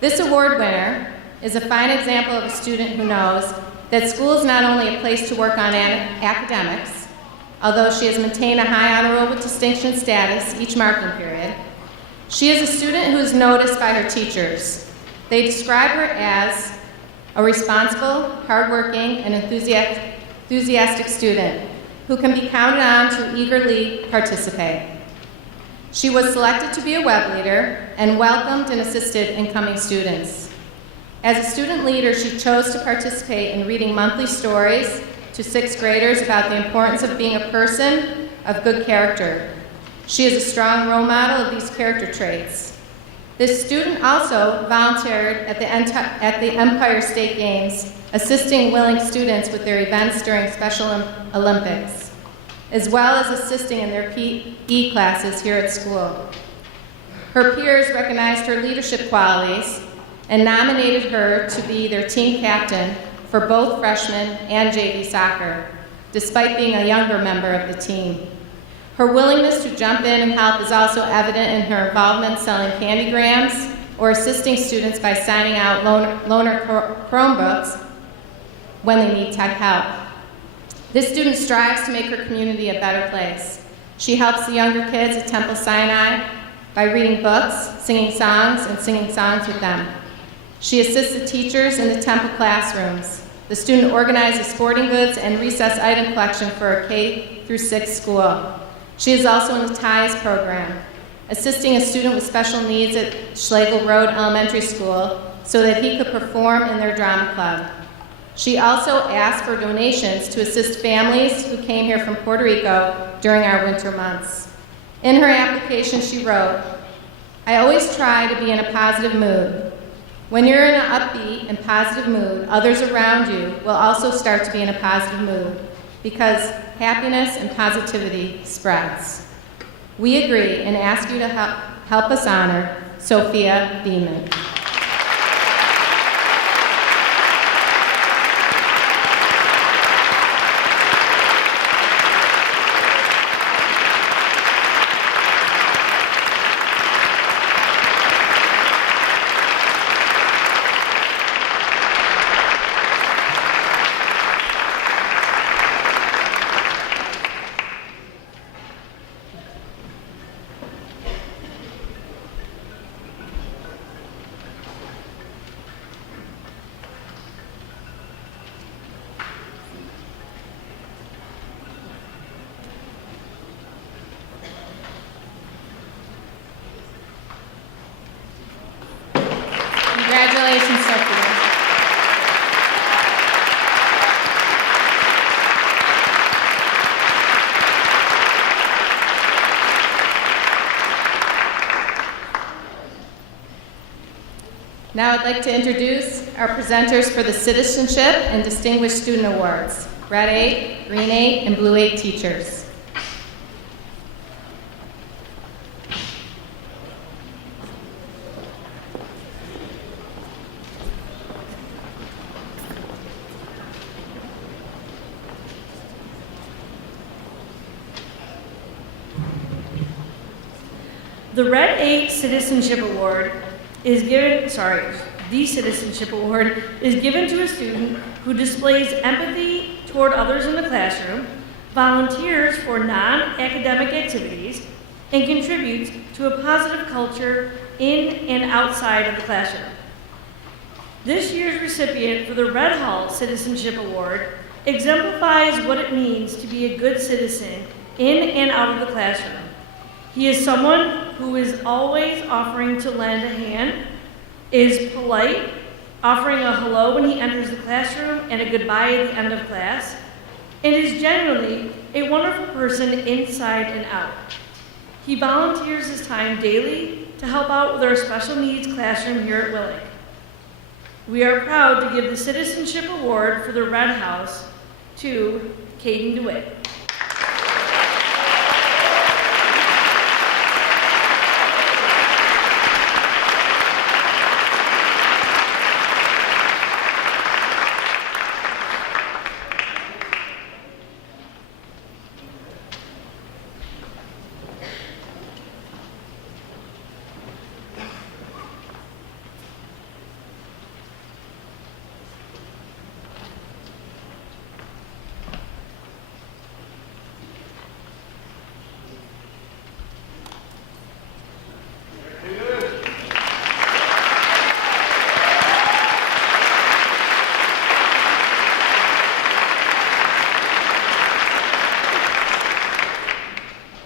This award winner is a fine example of a student who knows that school is not only a place to work on academics, although she has maintained a high honor roll with distinction status each marking period. She is a student who is noticed by her teachers. They describe her as a responsible, hardworking, and enthusiastic student who can be counted on to eagerly participate. She was selected to be a web leader and welcomed and assisted incoming students. As a student leader, she chose to participate in reading monthly stories to sixth graders about the importance of being a person of good character. She is a strong role model of these character traits. This student also volunteered at the Empire State Games, assisting Willink students with their events during Special Olympics, as well as assisting in their PE classes here at school. Her peers recognized her leadership qualities and nominated her to be their team captain for both freshman and JV soccer, despite being a younger member of the team. Her willingness to jump in and help is also evident in her involvement selling candygrams or assisting students by signing out loaner Chromebooks when they need tech help. This student strives to make her community a better place. She helps the younger kids at Temple Sinai by reading books, singing songs, and singing songs with them. She assists the teachers in the Temple classrooms. The student organizes sporting goods and recess item collection for a K-6 school. She is also in the TIES program, assisting a student with special needs at Schlegel Road Elementary School so that he could perform in their drama club. She also asked for donations to assist families who came here from Puerto Rico during our winter months. In her application, she wrote, "I always try to be in a positive mood. When you're in an upbeat and positive mood, others around you will also start to be in a positive mood because happiness and positivity spreads." We agree and ask you to help us honor Sophia Beeman. Congratulations, Sophia. Now I'd like to introduce our presenters for the Citizenship and Distinguished Student Awards, Red 8, Green 8, and Blue 8 teachers. The Red 8 Citizenship Award is given, the Citizenship Award is given to a student who displays empathy toward others in the classroom, volunteers for non-academic activities, and contributes to a positive culture in and outside of the classroom. This year's recipient for the Red Hall Citizenship Award exemplifies what it means to be a good citizen in and out of the classroom. He is someone who is always offering to lend a hand, is polite, offering a hello when he enters the classroom and a goodbye at the end of class, and is genuinely a wonderful person inside and out. He volunteers his time daily to help out with our special needs classroom here at Willink. We are proud to give the Citizenship Award for the Red House to Caden DeWitt.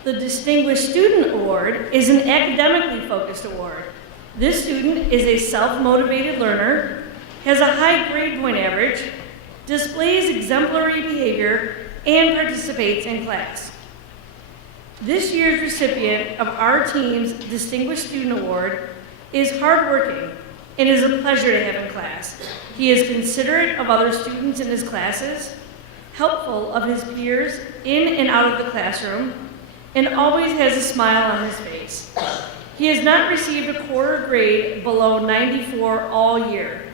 The Distinguished Student Award is an academically focused award. This student is a self-motivated learner, has a high grade point average, displays exemplary behavior, and participates in class. This year's recipient of our team's Distinguished Student Award is hardworking and is a pleasure to have in class. He is considerate of other students in his classes, helpful of his peers in and out of the classroom, and always has a smile on his face. He has not received a quarter grade below 94 all year.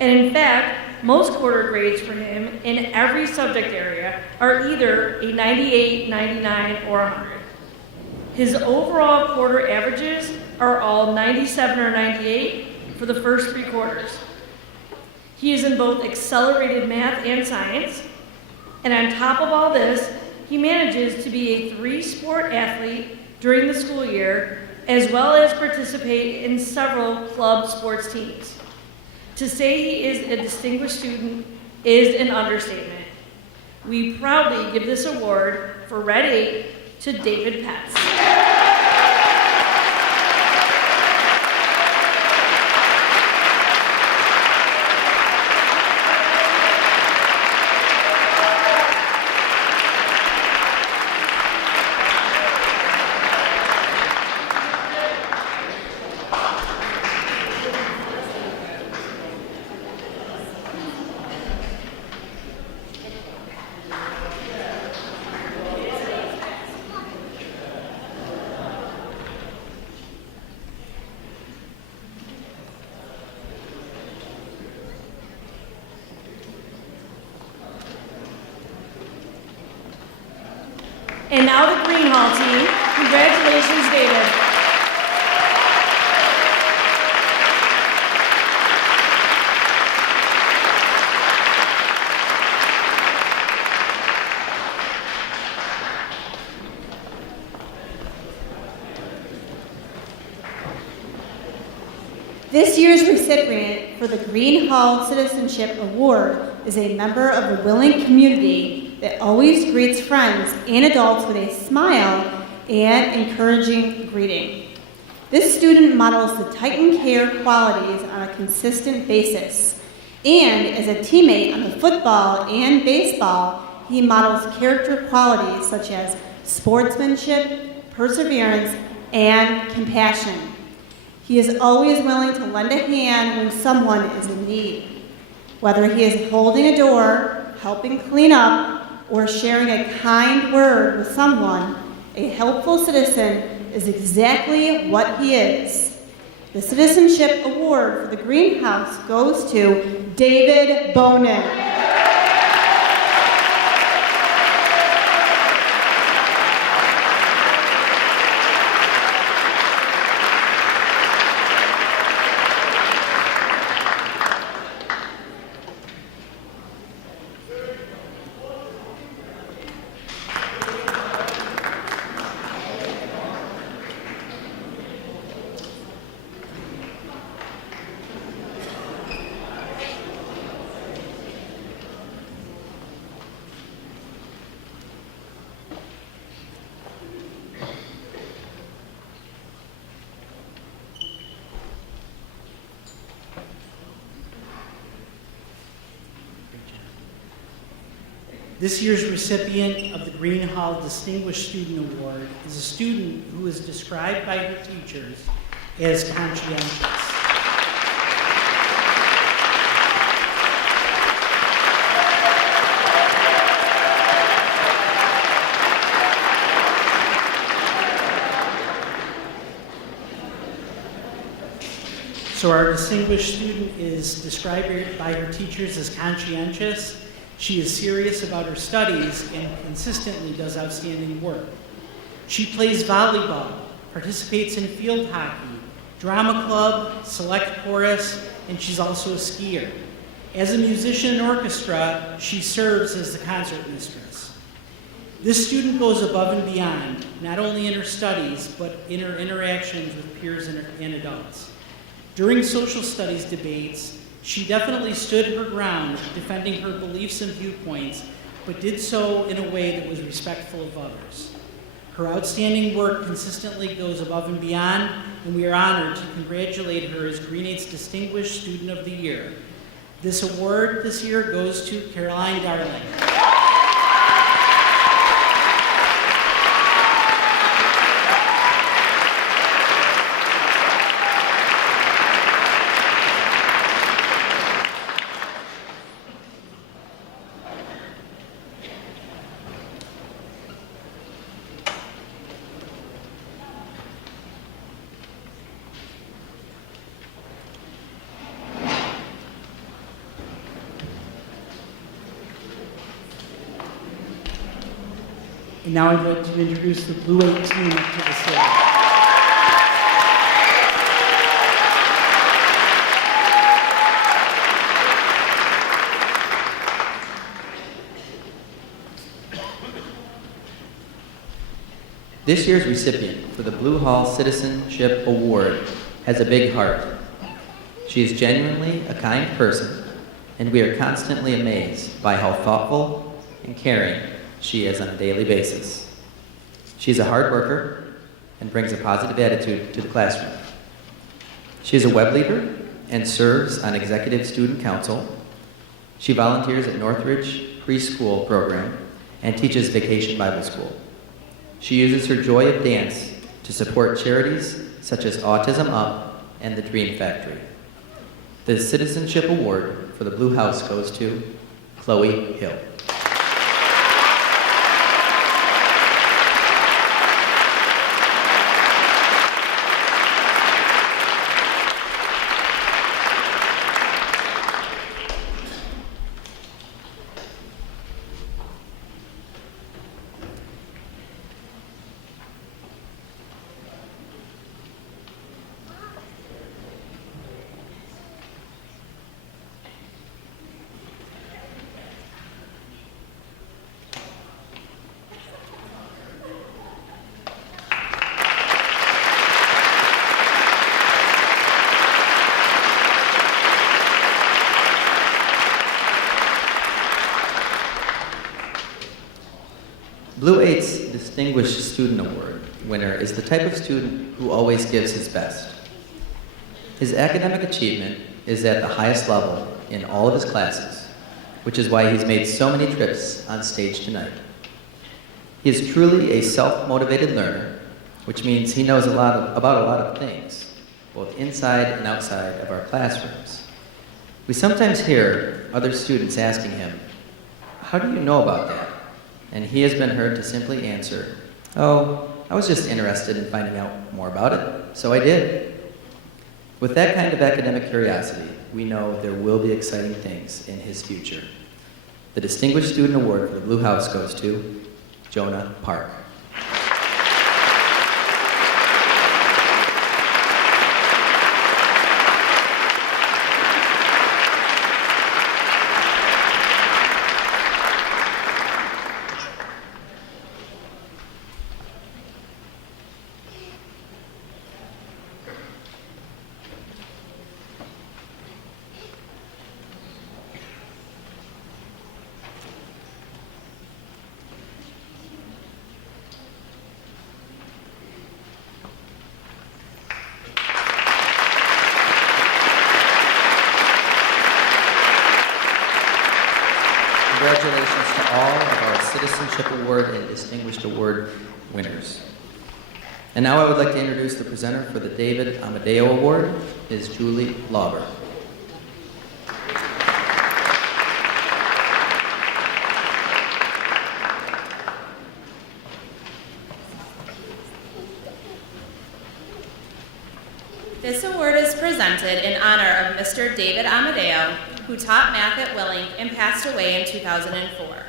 And in fact, most quarter grades for him in every subject area are either a 98, 99, or 100. His overall quarter averages are all 97 or 98 for the first 3 quarters. He is in both accelerated math and science, and on top of all this, he manages to be a 3-sport athlete during the school year, as well as participate in several club sports teams. To say he is a distinguished student is an understatement. We proudly give this award for Red 8 to David Petz. And now the Green Hall team. Congratulations, David. This year's recipient for the Green Hall Citizenship Award is a member of the Willink community that always greets friends and adults with a smile and encouraging greeting. This student models the Titan Care qualities on a consistent basis. And as a teammate on the football and baseball, he models character qualities such as sportsmanship, perseverance, and compassion. He is always willing to lend a hand when someone is in need. Whether he is holding a door, helping clean up, or sharing a kind word with someone, a helpful citizen is exactly what he is. The Citizenship Award for the Greenhouse goes to David Bonin. This year's recipient of the Green Hall Distinguished Student Award is a student who is described by her teachers as conscientious. So our distinguished student is described by her teachers as conscientious. She is serious about her studies and consistently does outstanding work. She plays volleyball, participates in field hockey, drama club, select chorus, and she's also a skier. As a musician in orchestra, she serves as the concert mistress. This student goes above and beyond, not only in her studies, but in her interactions with peers and adults. During social studies debates, she definitely stood her ground, defending her beliefs and viewpoints, but did so in a way that was respectful of others. Her outstanding work consistently goes above and beyond, and we are honored to congratulate her as Green 8's Distinguished Student of the Year. This award this year goes to Caroline Darling. And now I'd like to introduce the Blue 8 team up to the stage. This year's recipient for the Blue Hall Citizenship Award has a big heart. She is genuinely a kind person, and we are constantly amazed by how thoughtful and caring she is on a daily basis. She's a hard worker and brings a positive attitude to the classroom. She is a web leader and serves on Executive Student Council. She volunteers at Northridge Preschool Program and teaches Vacation Bible School. She uses her joy of dance to support charities such as Autism Up and the Dream Factory. The Citizenship Award for the Blue House goes to Chloe Hill. Blue 8's Distinguished Student Award winner is the type of student who always gives his best. His academic achievement is at the highest level in all of his classes, which is why he's made so many trips on stage tonight. He is truly a self-motivated learner, which means he knows about a lot of things, both inside and outside of our classrooms. We sometimes hear other students asking him, "How do you know about that?" And he has been heard to simply answer, "Oh, I was just interested in finding out more about it, so I did." With that kind of academic curiosity, we know there will be exciting things in his future. The Distinguished Student Award for the Blue House goes to Jonah Park. Congratulations to all of our Citizenship Award and Distinguished Award winners. And now I would like to introduce the presenter for the David Amadeo Award, Ms. Julie Lauber. This award is presented in honor of Mr. David Amadeo, who taught math at Willink and passed away in 2004.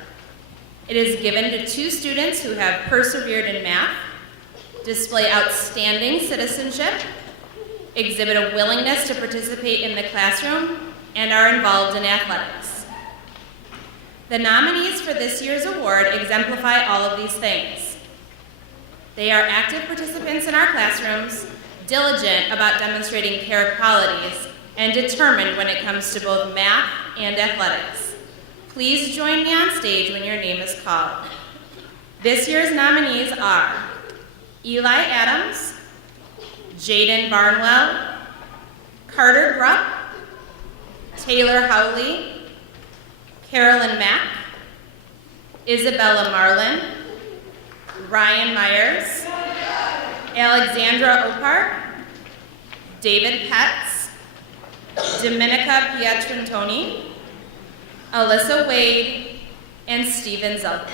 It is given to 2 students who have persevered in math, display outstanding citizenship, exhibit a willingness to participate in the classroom, and are involved in athletics. The nominees for this year's award exemplify all of these things. They are active participants in our classrooms, diligent about demonstrating pair qualities, and determined when it comes to both math and athletics. Please join me on stage when your name is called. This year's nominees are Eli Adams, Jaden Barnwell, Carter Grupp, Taylor Howley, Carolyn Mack, Isabella Marlin, Ryan Myers, Alexandra Opar, David Petz, Dominica Pietrantoni, Alyssa Wade, and Steven Zelkin.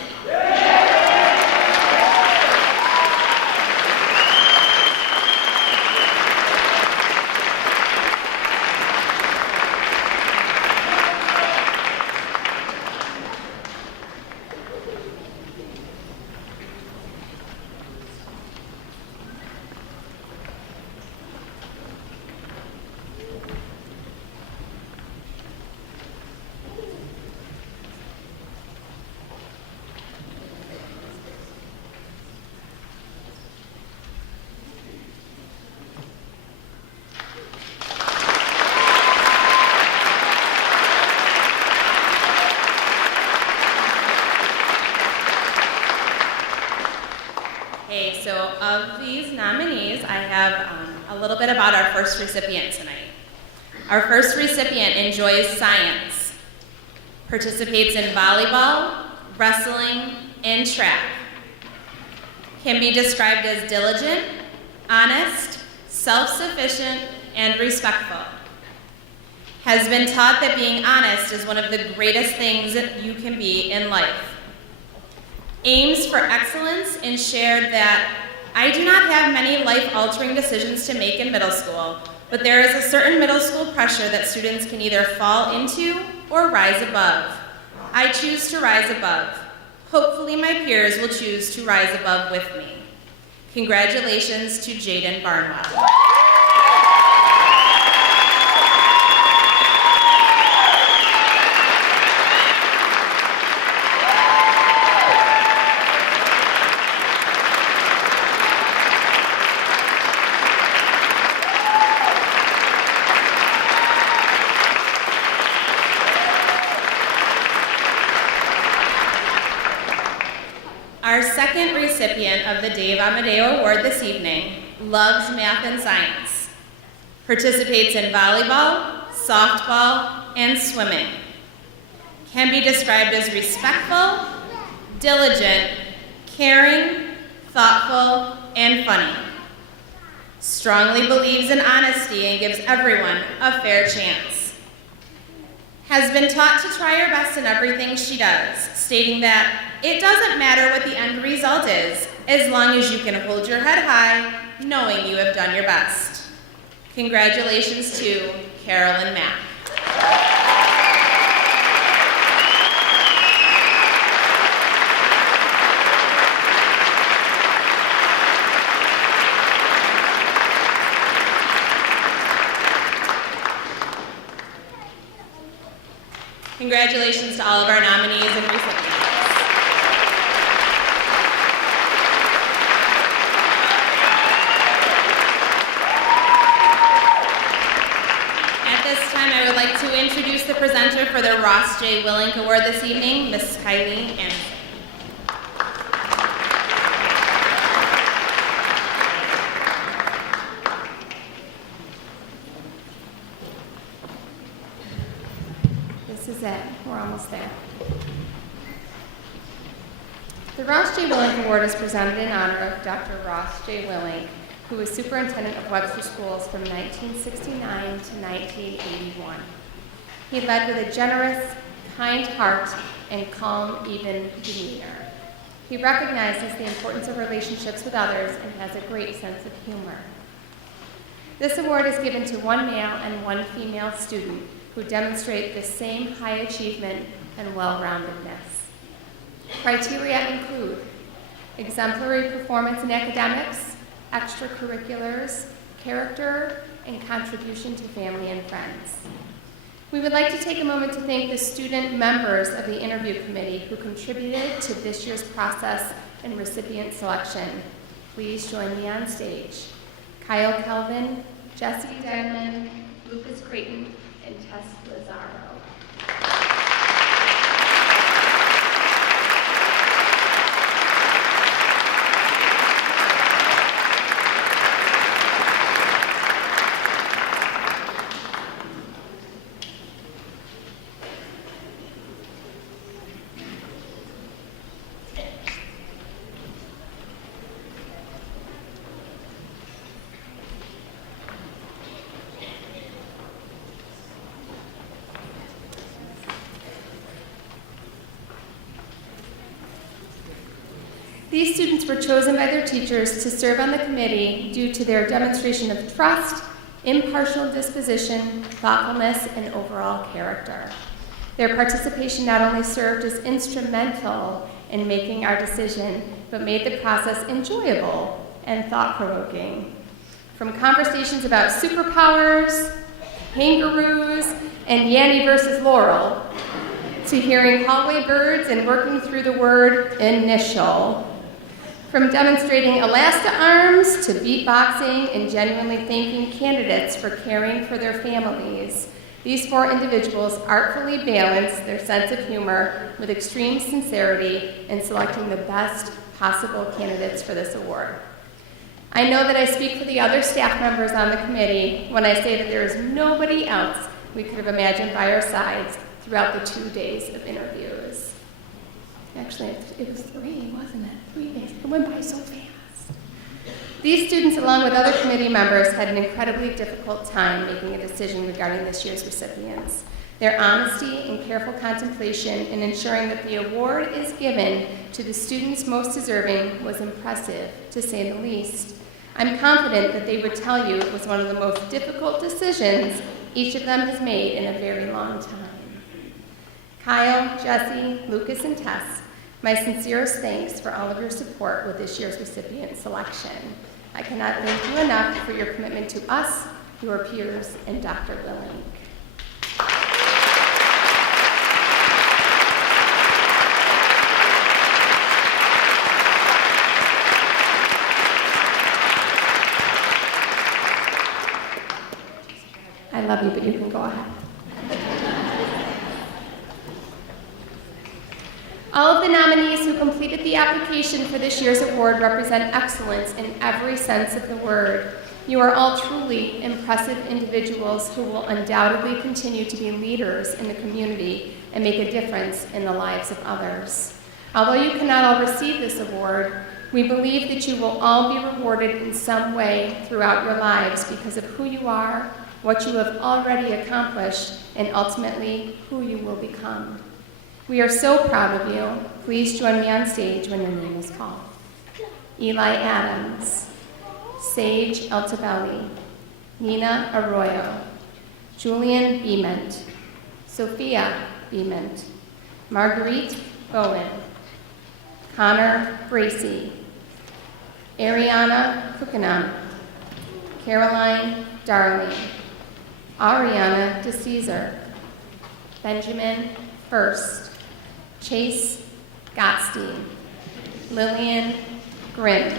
Okay, so of these nominees, I have a little bit about our first recipient tonight. Our first recipient enjoys science, participates in volleyball, wrestling, and track, can be described as diligent, honest, self-sufficient, and respectful. Has been taught that being honest is one of the greatest things that you can be in life. Aims for excellence and shared that I do not have many life-altering decisions to make in middle school, but there is a certain middle school pressure that students can either fall into or rise above. I choose to rise above. Hopefully my peers will choose to rise above with me. Congratulations to Jaden Barnwell. Our second recipient of the Dave Amadeo Award this evening loves math and science, participates in volleyball, softball, and swimming, can be described as respectful, diligent, caring, thoughtful, and funny, strongly believes in honesty and gives everyone a fair chance, has been taught to try her best in everything she does, stating that it doesn't matter what the end result is, as long as you can hold your head high, knowing you have done your best. Congratulations to Carolyn Mack. Congratulations to all of our nominees and recipients. At this time, I would like to introduce the presenter for the Ross J. Willink Award this evening, Ms. Kylie Anderson. This is it. We're almost there. The Ross J. Willink Award is presented in honor of Dr. Ross J. Willink, who was superintendent of Webster Schools from 1969 to 1981. He led with a generous, kind heart and calm, even demeanor. He recognizes the importance of relationships with others and has a great sense of humor. This award is given to one male and one female student who demonstrate the same high achievement and well-roundedness. Criteria include exemplary performance in academics, extracurriculars, character, and contribution to family and friends. We would like to take a moment to thank the student members of the interview committee who contributed to this year's process and recipient selection. Please join me on stage. Kyle Kelvin, Jesse Denman, Lucas Creighton, and Tess Lazaro. These students were chosen by their teachers to serve on the committee due to their demonstration of trust, impartial disposition, thoughtfulness, and overall character. Their participation not only served as instrumental in making our decision, but made the process enjoyable and thought-provoking. From conversations about superpowers, kangaroos, and Yanny versus Laurel, to hearing hallway birds and working through the word initial. From demonstrating Elasta arms to beatboxing and genuinely thanking candidates for caring for their families, these 4 individuals artfully balanced their sense of humor with extreme sincerity in selecting the best possible candidates for this award. I know that I speak for the other staff members on the committee when I say that there is nobody else we could have imagined by our sides throughout the 2 days of interviews. Actually, it was 3, wasn't it? 3 days. It went by so fast. These students, along with other committee members, had an incredibly difficult time making a decision regarding this year's recipients. Their honesty and careful contemplation in ensuring that the award is given to the students most deserving was impressive, to say the least. I'm confident that they would tell you it was one of the most difficult decisions each of them has made in a very long time. Kyle, Jesse, Lucas, and Tess, my sincerest thanks for all of your support with this year's recipient selection. I cannot thank you enough for your commitment to us, your peers, and Dr. Willink. I love you, but you can go ahead. All of the nominees who completed the application for this year's award represent excellence in every sense of the word. You are all truly impressive individuals who will undoubtedly continue to be leaders in the community and make a difference in the lives of others. Although you cannot all receive this award, we believe that you will all be rewarded in some way throughout your lives because of who you are, what you have already accomplished, and ultimately who you will become. We are so proud of you. Please join me on stage when your name is called. Eli Adams, Sage Altabelli, Nina Arroyo, Julian Beement, Sophia Beement, Marguerite Bowen, Connor Bracey, Ariana Kukanam, Caroline Darling, Ariana DeCesar, Benjamin First, Chase Gottstein, Lillian Grimm,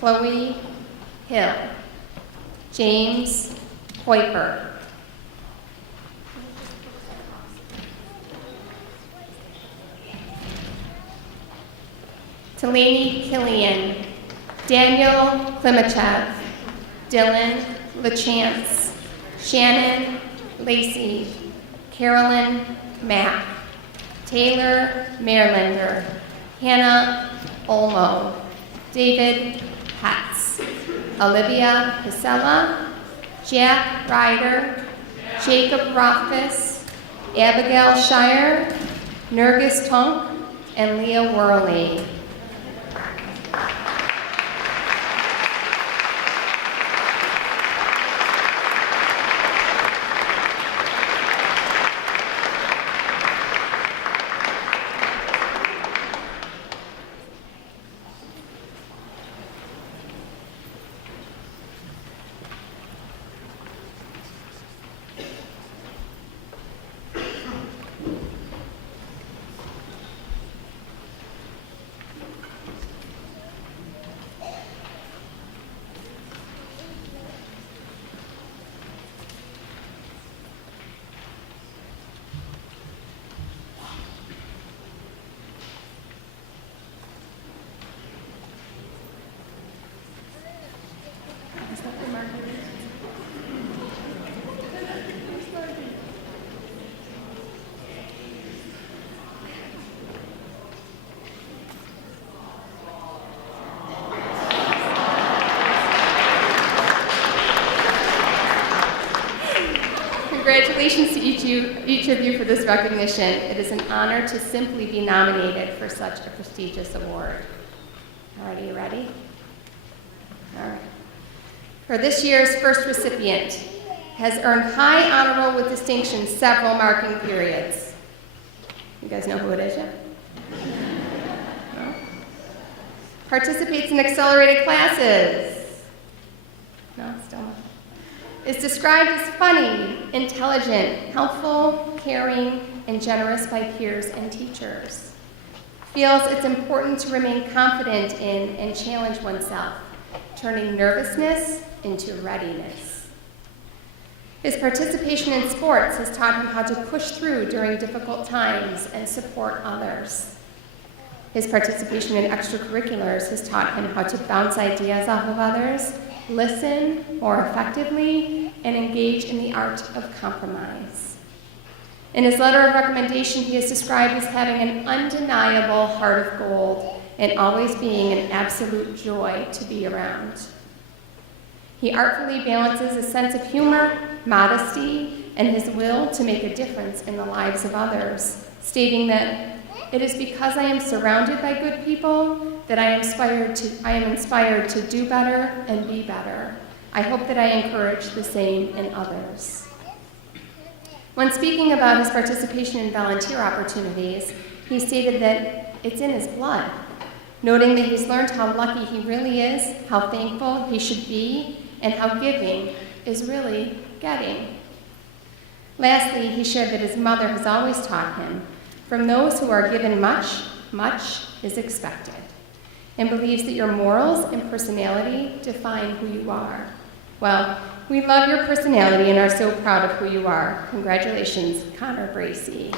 Chloe Hill, James Hoiper, Talini Killian, Daniel Klimachev, Dylan LaChance, Shannon Lacey, Carolyn Mack, Taylor Marylander, Hannah Olmo, David Hatz, Olivia Casella, Jack Ryder, Jacob Rothfuss, Abigail Shire, Nergis Tonk, and Leah Worley. Congratulations to each of you for this recognition. It is an honor to simply be nominated for such a prestigious award. All right, are you ready? All right. For this year's first recipient, has earned high honor roll with distinction several marking periods. You guys know who it is yet? No? Participates in accelerated classes. No, still not. Is described as funny, intelligent, helpful, caring, and generous by peers and teachers. Feels it's important to remain confident in and challenge oneself, turning nervousness into readiness. His participation in sports has taught him how to push through during difficult times and support others. His participation in extracurriculars has taught him how to bounce ideas off of others, listen more effectively, and engage in the art of compromise. In his letter of recommendation, he is described as having an undeniable heart of gold and always being an absolute joy to be around. He artfully balances a sense of humor, modesty, and his will to make a difference in the lives of others, stating that it is because I am surrounded by good people that I am inspired to do better and be better. I hope that I encourage the same in others. When speaking about his participation in volunteer opportunities, he stated that it's in his blood, noting that he's learned how lucky he really is, how thankful he should be, and how giving is really getting. Lastly, he shared that his mother has always taught him, from those who are given much, much is expected, and believes that your morals and personality define who you are. Well, we love your personality and are so proud of who you are. Congratulations, Connor Bracey.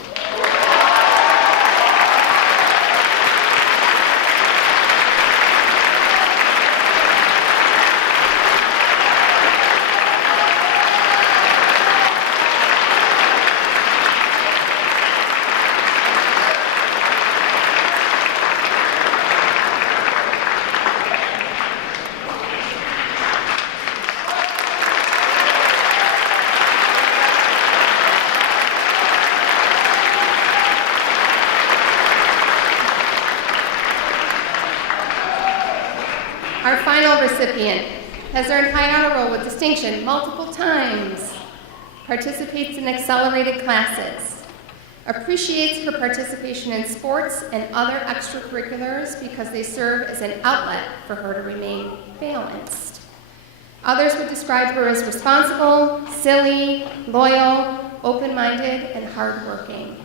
Our final recipient has earned high honor roll with distinction multiple times, participates in accelerated classes, appreciates her participation in sports and other extracurriculars because they serve as an outlet for her to remain balanced. Others would describe her as responsible, silly, loyal, open-minded, and hardworking.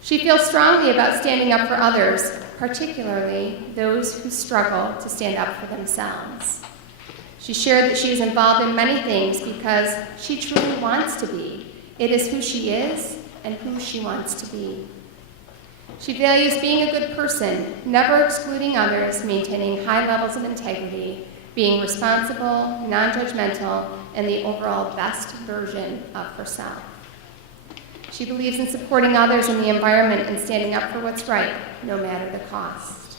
She feels strongly about standing up for others, particularly those who struggle to stand up for themselves. She shared that she is involved in many things because she truly wants to be. It is who she is and who she wants to be. She values being a good person, never excluding others, maintaining high levels of integrity, being responsible, non-judgmental, and the overall best version of herself. She believes in supporting others in the environment and standing up for what's right, no matter the cost.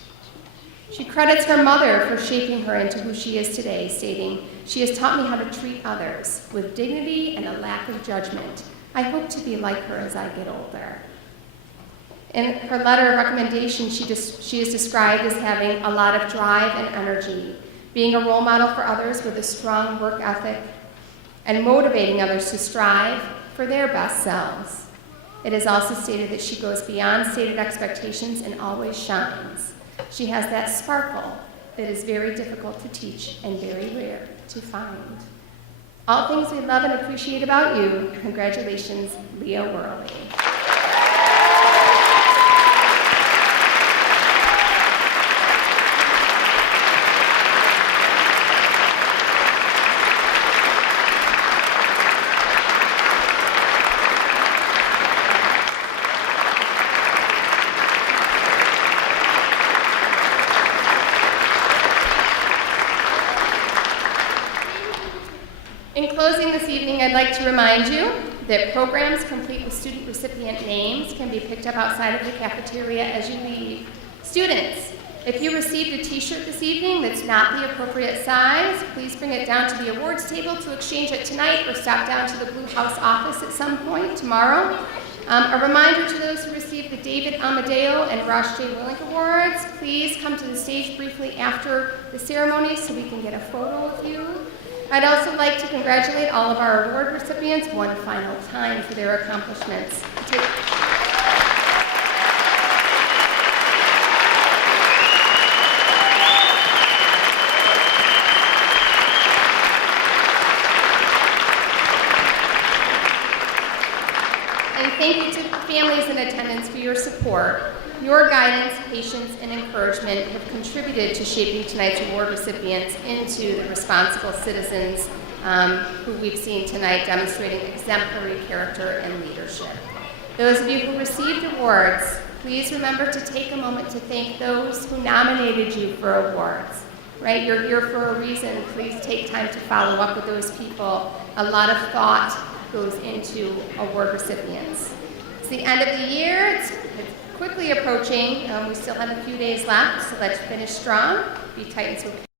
She credits her mother for shaping her into who she is today, stating, "She has taught me how to treat others with dignity and a lack of judgment. I hope to be like her as I get older." In her letter of recommendation, she is described as having a lot of drive and energy, being a role model for others with a strong work ethic, and motivating others to strive for their best selves. It is also stated that she goes beyond stated expectations and always shines. She has that sparkle that is very difficult to teach and very rare to find. All things we love and appreciate about you. Congratulations, Leah Worley. In closing this evening, I'd like to remind you that programs complete with student recipient names can be picked up outside of the cafeteria as you leave. Students, if you received a t-shirt this evening that's not the appropriate size, please bring it down to the awards table to exchange it tonight or stop down to the Blue House office at some point tomorrow. A reminder to those who received the David Amadeo and Rosh J. Willink Awards, please come to the stage briefly after the ceremony so we can get a photo of you. I'd also like to congratulate all of our award recipients one final time for their accomplishments. And thank you to families in attendance for your support. Your guidance, patience, and encouragement have contributed to shaping tonight's award recipients into the responsible citizens who we've seen tonight demonstrating exemplary character and leadership. Those of you who received awards, please remember to take a moment to thank those who nominated you for awards. Right? You're here for a reason. Please take time to follow up with those people. A lot of thought goes into award recipients. It's the end of the year. It's quickly approaching. We still have a few days left, so let's finish strong. Be tight and so